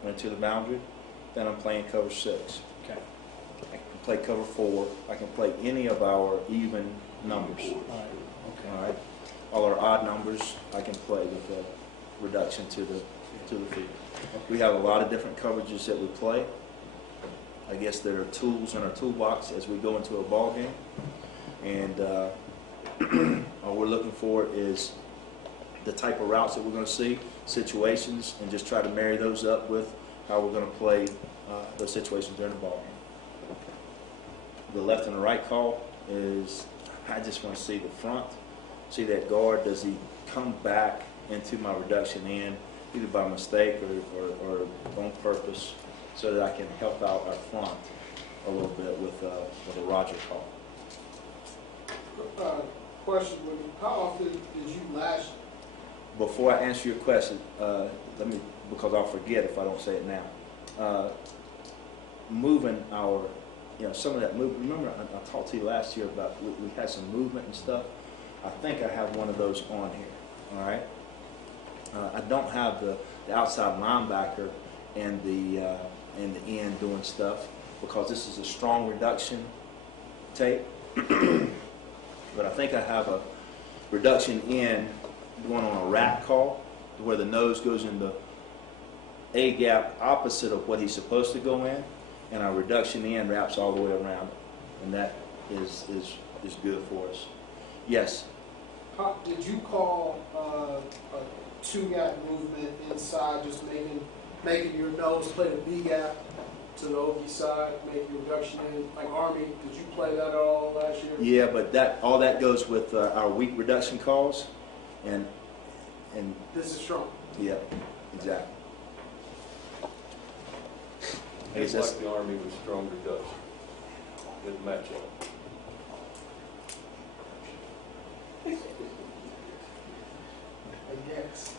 into the boundary, then I'm playing cover 6. Okay. I can play cover 4. I can play any of our even numbers. All right. Okay. All right. All our odd numbers, I can play with the reduction to the field. We have a lot of different coverages that we play. I guess there are tools in our toolbox as we go into a ball game. And all we're looking for is the type of routes that we're going to see, situations, and just try to marry those up with how we're going to play those situations during the ball game. The left and the right call is, I just want to see the front, see that guard. Does he come back into my reduction end, either by mistake or on purpose, so that I can help out our front a little bit with a Roger call. Question, how often did you last? Before I answer your question, because I'll forget if I don't say it now. Moving our, some of that movement. Remember, I talked to you last year about we had some movement and stuff. I think I have one of those on here. All right. I don't have the outside linebacker and the end doing stuff, because this is a strong reduction tape. But I think I have a reduction end going on a wrap call, where the nose goes in the A gap opposite of what he's supposed to go in, and our reduction end wraps all the way around it, and that is good for us. Yes. Did you call a two-gap movement inside, just making your nose play the B gap to the OV side, make your reduction in, like Army? Did you play that at all last year? Yeah, but all that goes with our weak reduction calls, and This is strong. yeah, exactly. It's like the Army with strong reduction. Good matchup. I guess.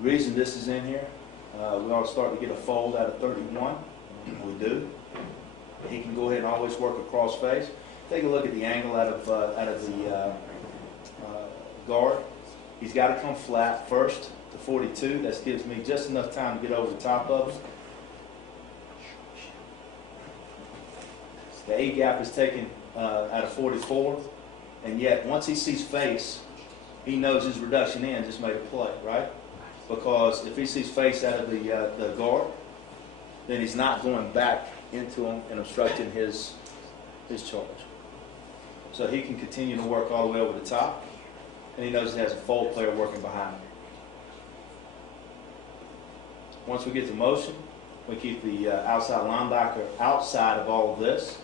The reason this is in here, we ought to start to get a fold out of 31. We do. He can go ahead and always work a cross face. Take a look at the angle out of the guard. He's got to come flat first to 42. That gives me just enough time to get over the top of him. The A gap is taken out of 44, and yet once he sees face, he knows his reduction in just made a play, right? Because if he sees face out of the guard, then he's not going back into him and obstructing his charge. So he can continue to work all the way over the top, and he knows he has a fold player working behind him. Once we get to motion, we keep the outside linebacker outside of all of this,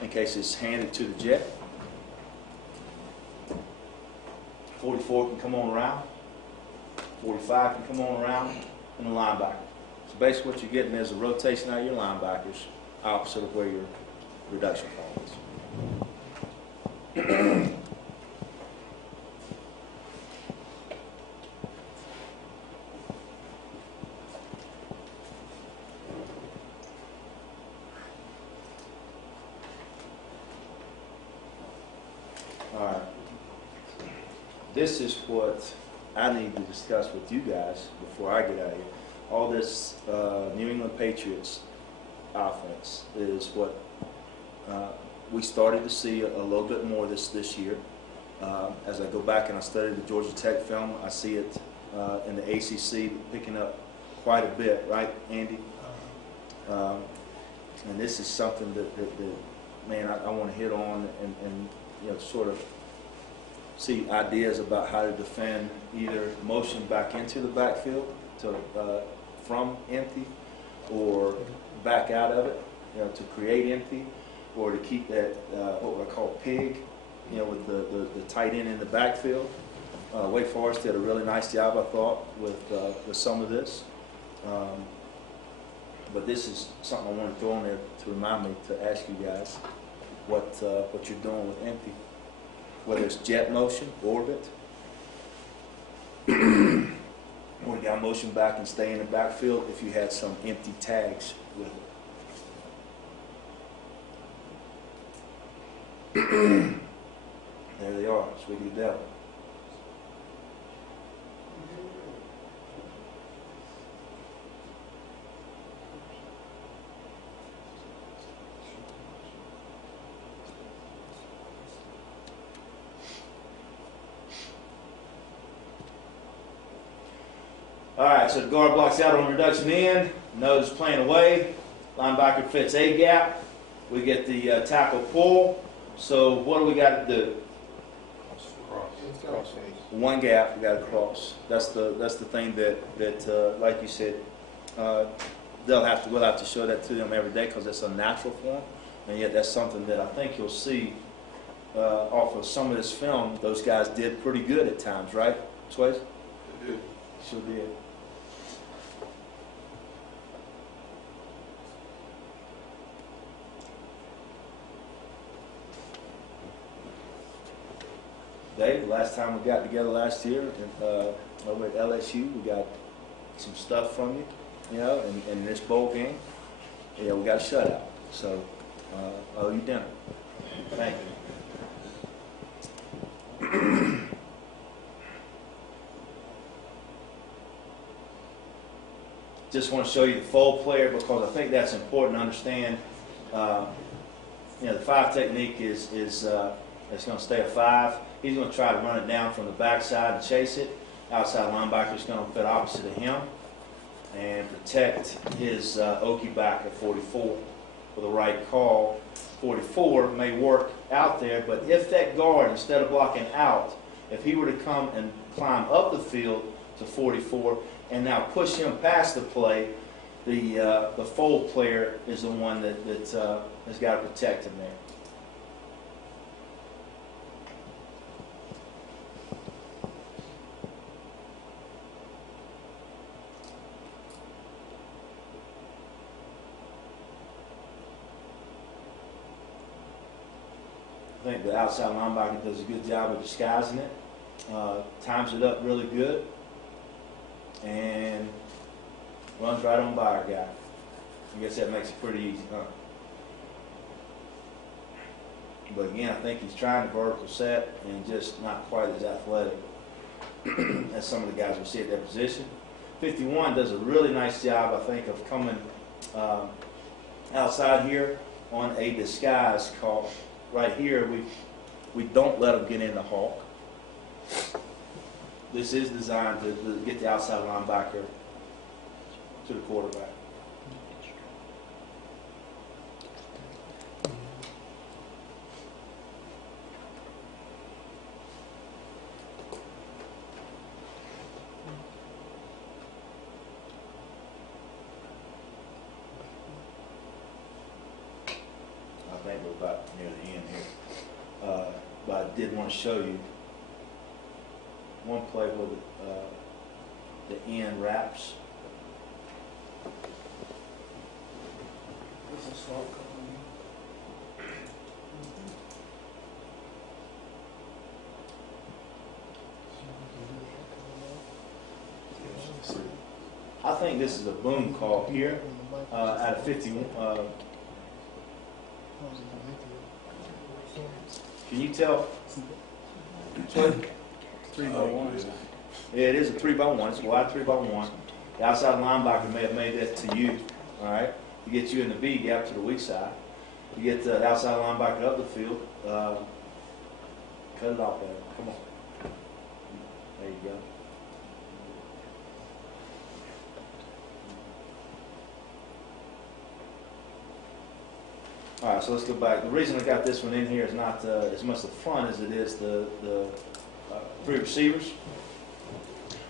in case it's handed to the jet. 44 can come on around, 45 can come on around, and the linebacker. So basically what you're getting is a rotation out of your linebackers, opposite of where your reduction call is. All right. This is what I need to discuss with you guys before I get out of here. All this New England Patriots offense is what we started to see a little bit more this year. As I go back and I study the Georgia Tech film, I see it in the ACC picking up quite a bit, right, Andy? And this is something that man, I want to hit on and you know, sort of see ideas about how to defend either motion back into the backfield to from empty, or back out of it, you know, to create empty, or to keep that what I call pig, you know, with the tight end in the backfield. Wake Forest did a really nice job, I thought, with some of this. But this is something I want to throw in there to remind me to ask you guys what you're doing with empty, whether it's jet motion, orbit, or you got motion back and stay in the backfield if you had some empty tags with it. There they are, Swiggity Devil. All right, so the guard blocks out on reduction end, nose playing away, linebacker fits A gap, we get the tackle pull. So what do we got to do? Cross. One gap, we got to cross. That's the thing that like you said, we'll have to show that to them every day because it's a natural for them, and yet that's something that I think you'll see off of some of this film. Those guys did pretty good at times, right, Swayze? They did. Sure did. Dave, last time we got together last year, over at LSU, we got some stuff from you, you know, in this bowl game. Yeah, we got a shutout. So, owe you dinner. Thank you. Just want to show you the fold player because I think that's important to understand. You know, the 5 technique is it's going to stay a 5. He's going to try to run it down from the backside and chase it. Outside linebacker is going to fit opposite of him and protect his Okie back at 44 with the right call. 44 may work out there, but if that guard, instead of blocking out, if he were to come and climb up the field to 44 and now push him past the play, the fold player is the one that has got to protect him there. I think the outside linebacker does a good job of disguising it. Times it up really good. And runs right on by our guy. I guess that makes it pretty easy, huh? But again, I think he's trying the vertical set and just not quite as athletic as some of the guys we see at that position. 51 does a really nice job, I think, of coming outside here on a disguise call. Right here, we don't let him get in the hawk. This is designed to get the outside linebacker to the quarterback. I think we're about near the end here. But I did want to show you one play where the end wraps. This is swap call. I think this is a boom call here out of 51. Can you tell? 3-by-1. Yeah, it is a 3-by-1. It's a wide 3-by-1. The outside linebacker may have made that to you, all right, to get you in the B gap to the weak side. You get the outside linebacker up the field. Cut it off there. Come on. There you go. All right, so let's go back. The reason I got this one in here is not as much the fun as it is the 3 receivers.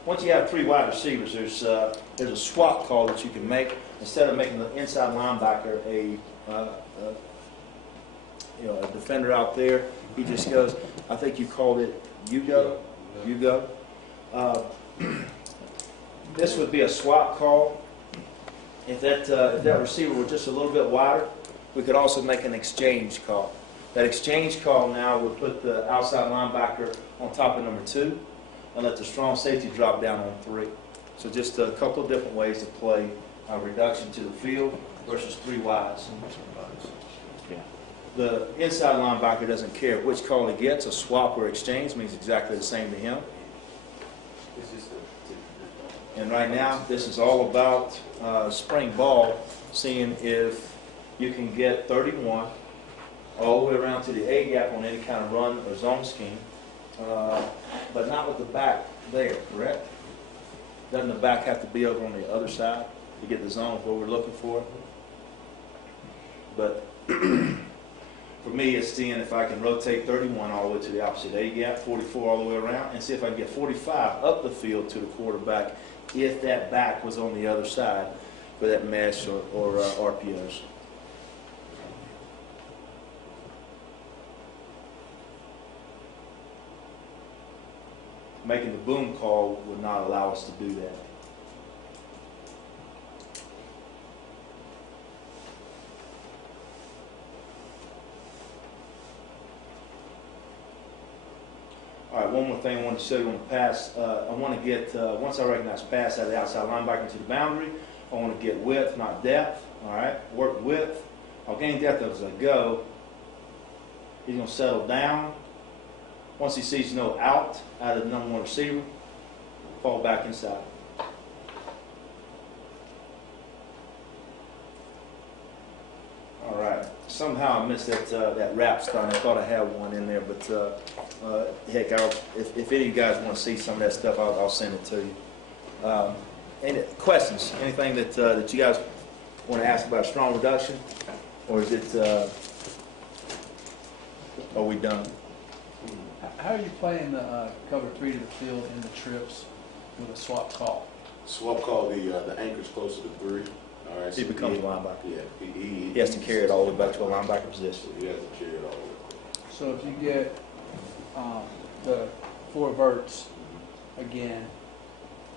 Once you have 3 wide receivers, there's a swap call that you can make. Instead of making the inside linebacker a defender out there, he just goes. I think you called it. You go. This would be a swap call. If that receiver were just a little bit wider, we could also make an exchange call. That exchange call now would put the outside linebacker on top of number 2 and let the strong safety drop down on 3. So just a couple of different ways to play a reduction to the field versus 3 wides. The inside linebacker doesn't care which call he gets. A swap or exchange means exactly the same to him. And right now, this is all about spring ball, seeing if you can get 31 all the way around to the A gap on any kind of run or zone scheme, but not with the back there, correct? Doesn't the back have to be over on the other side to get the zone where we're looking for? But for me, it's seeing if I can rotate 31 all the way to the opposite A gap, 44 all the way around, and see if I can get 45 up the field to the quarterback if that back was on the other side for that mesh or RPOs. Making the boom call would not allow us to do that. All right, one more thing I want to show you on the pass. I want to get, once I recognize pass out of the outside linebacker to the boundary, I want to get width, not depth. All right, work width. I'll gain depth as I go. He's going to settle down. Once he sees no out of the number one receiver, fall back inside. All right. Somehow I missed that wrap start. I thought I had one in there, but heck, if any of you guys want to see some of that stuff, I'll send it to you. Any questions? Anything that you guys want to ask about strong reduction, or is it? Are we done? How are you playing the cover 3 to the field in the trips with a swap call? Swap call the anchors closer to 3. All right. He becomes a linebacker. Yeah. He has to carry it all the way back to a linebacker position. He has to carry it all the way. So if you get the 4 verts again,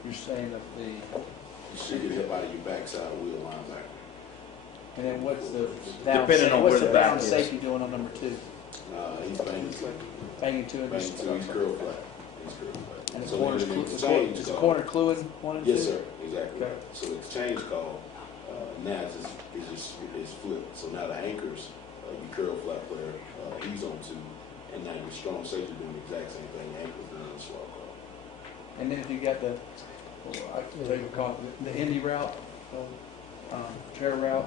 you're saying that the You should get hit out of your backside wheel linebacker. and then what's the down Depending on what's where the the back down is. safety doing on number 2? He's banging two. Banging 2 and Banging just two. He's curl flat. He's curl flat. and the So corner's then it's clu- change is the call. corner cluing 1 and 2? Yes, sir. Exactly. Okay. So it's change call. Now it's flipped. So now the anchors, your curl flat player, he's on 2, and now your strong safety doing the exact same thing. The anchors doing the swap call. And then if you got the I can tell you call it the Indy route, trail route,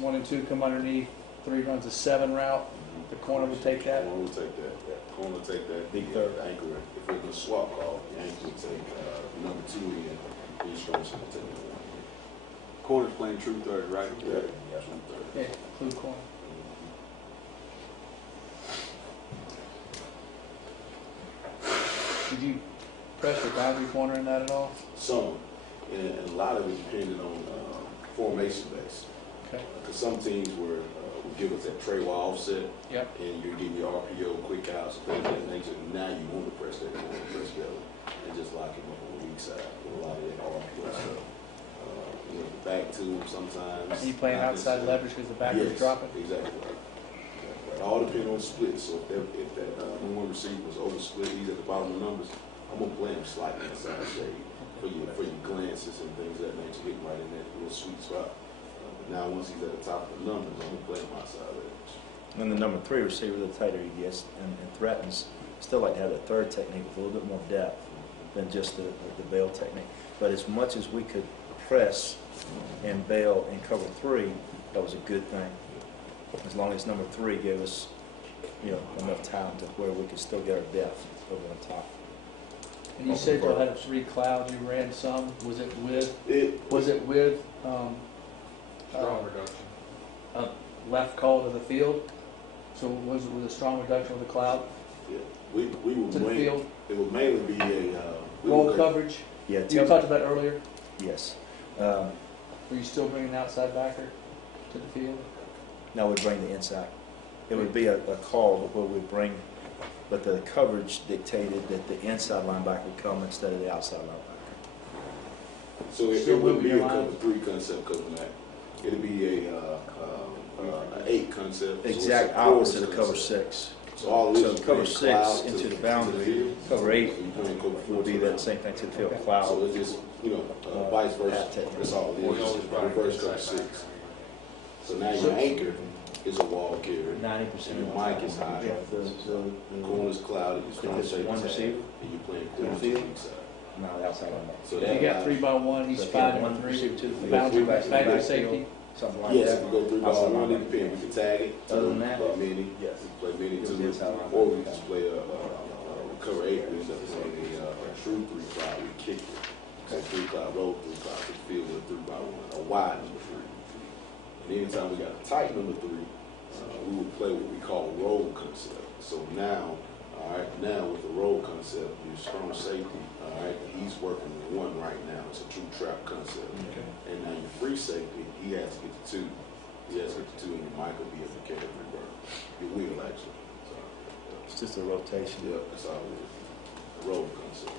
1 and 2 come underneath, 3 runs a 7 route. The corner would take that. Corner will take that. Yeah. Corner will take that. Big The third. anchor, if it was a swap call, the anchor would take number 2 in, and your strong safety would take the 1. Corner's playing true third, right? Yeah. True third. Yeah, include corner. Did you press the boundary corner in that at all? Some, and a lot of it depended on formation base. Okay. Because some teams will give us that tray wall offset, Yep. and you give your RPO, quick outs, things of that nature. Now you want to press that, you want to press the other, and just lock him up on the weak side with a lot of that RPO stuff. Back to him sometimes. Are you playing not outside necessarily. leverage because the back is Yes, dropping? Exactly right. Exactly right. All depends on split. So if that number 1 receiver was over split, he's at the bottom of the numbers, I'm gonna play him slightly inside shade for your glances and things of that nature, hit right in that little sweet spot. But now once he's at the top of the numbers, I'm gonna play him outside edge. And the number 3 receiver, the tighter he gets and threatens, still like to have that third technique with a little bit more depth than just the bail technique. But as much as we could press and bail and cover 3, that was a good thing. As long as number 3 gave us, enough time to where we could still get our depth over on top. And you said you had 3 clouds. You ran some. Was it with? It Strong reduction. A left call to the field? So was it with a strong reduction of the cloud yeah, we would to the mainly, field? it would mainly be a Roll coverage. Yeah, You talked about earlier. yes. Were you still bringing an outside backer to the field? Now we'd bring the inside. It would be a call where we bring, but the coverage dictated that the inside linebacker would come instead of the outside linebacker. So it Still wouldn't be a moving your cover line? 3 concept covering that. It'd be an 8 concept. So it's Exact a quarter opposite of cover concept. 6. So all it So is cover playing 6 cloud into to the boundary, field. cover 8 So you're playing cover would be to that the same thing to the field, field. cloud. So it's just, vice versa. Hat technique. That's all it is. It's just reverse cover 6. So now your anchor is a wall carrier. 90% Your of mic is high. Yeah, The corner's clouded. You're strong If it's safety one tag, receiver and you're playing to the corner to the field, weak side. no, the outside linebacker. So If that you got allows- 3 by 1, he's So if you 5 had and one 3. receiver to the field, Boundary three back to the back to backfield, safety. something like Yes, that. if we go 3 by Outside 1, it linebacker. depends. We can tag it. Other than that, play mini. yes. We play mini It was too. the inside linebacker. Or we just play a cover 8. We end up playing a true 3 cloud. We kick it. So 3 cloud, roll 3 cloud to the field with 3 by 1. A wide number 3. And anytime we got a tight number 3, we would play what we call roll concept. So now, with the roll concept, your strong safety, he's working with 1 right now. It's a true trap concept. Okay. And now your free safety, he has to get to 2. He has to get to 2, and your mic will be able to carry the reverse. Your wheel, actually. So, It's just a rotation. yeah, that's all it is. The roll concept.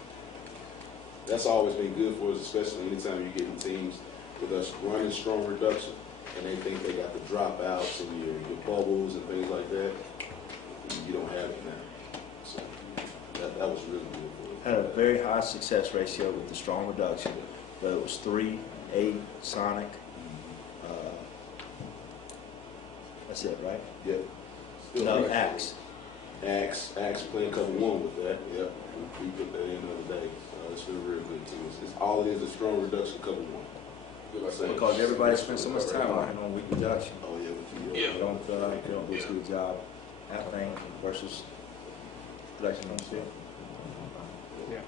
That's always been good for us, especially anytime you're getting teams with us running strong reduction, and they think they got the dropouts and your bubbles and things like that. You don't have it now. So that was really good for Had a very high success ratio with the strong reduction, but it was 3, 8, Sonic. That's it, right? Yep. Still No, great. Axe. Axe playing cover one with that, yep. We put that in the other day. It's been real good too. It's all it is a strong reduction cover one. Because everybody spends so much time working on weak reduction. Oh, yeah. They don't feel like they don't do a good job, I think, versus production on the field. Yeah.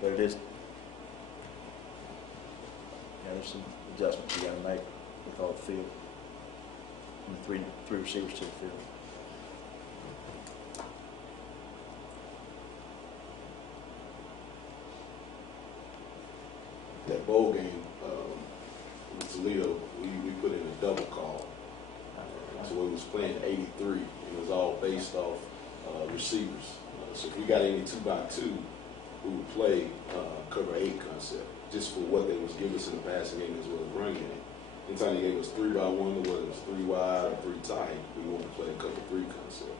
But it is, yeah, there's some adjustments you gotta make with all the field. And the three receivers to the field. That bowl game, with Toledo, we put in a double call. So we was playing 83, and it was all based off receivers. So if we got any 2x2, we would play cover 8 concept, just for what they was giving us in the passing game as well as running game. Anytime they gave us 3x1, or whether it was 3 wide or 3 tight, we wanted to play a cover 3 concept.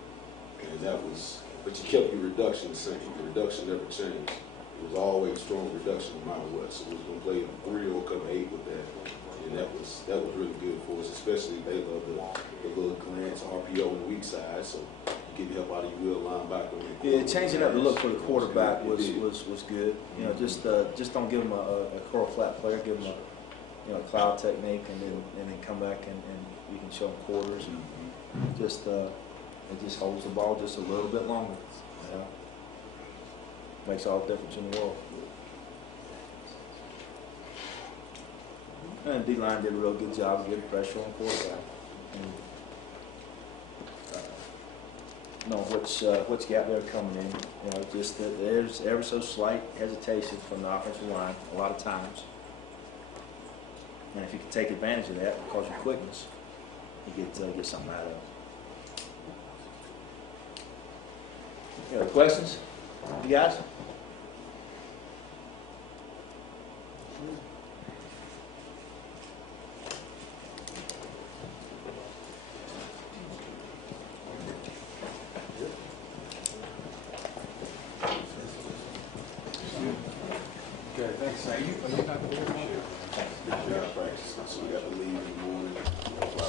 And that was, but you kept your reduction the same. The reduction never changed. It was always strong reduction no matter what. So we was gonna play 3 or cover 8 with that. And that was really good for us, especially they love the little glance RPO on the weak side, so getting help out of your will linebacker. Yeah, changing up the look for the quarterback was good. You know, just don't give him a curl flat player, give him a cloud technique, and then come back and you can show him quarters, and just it just holds the ball just a little bit longer. You know? Makes all the difference in the world. And D-line did a real good job of getting pressure on quarterback. And, know which gap they're coming in. You know, just that there's ever so slight hesitation from the offensive line a lot of times. And if you can take advantage of that because of your quickness, you get something out of it. Any other questions, you guys? Okay, thanks. Good job practice. So we got the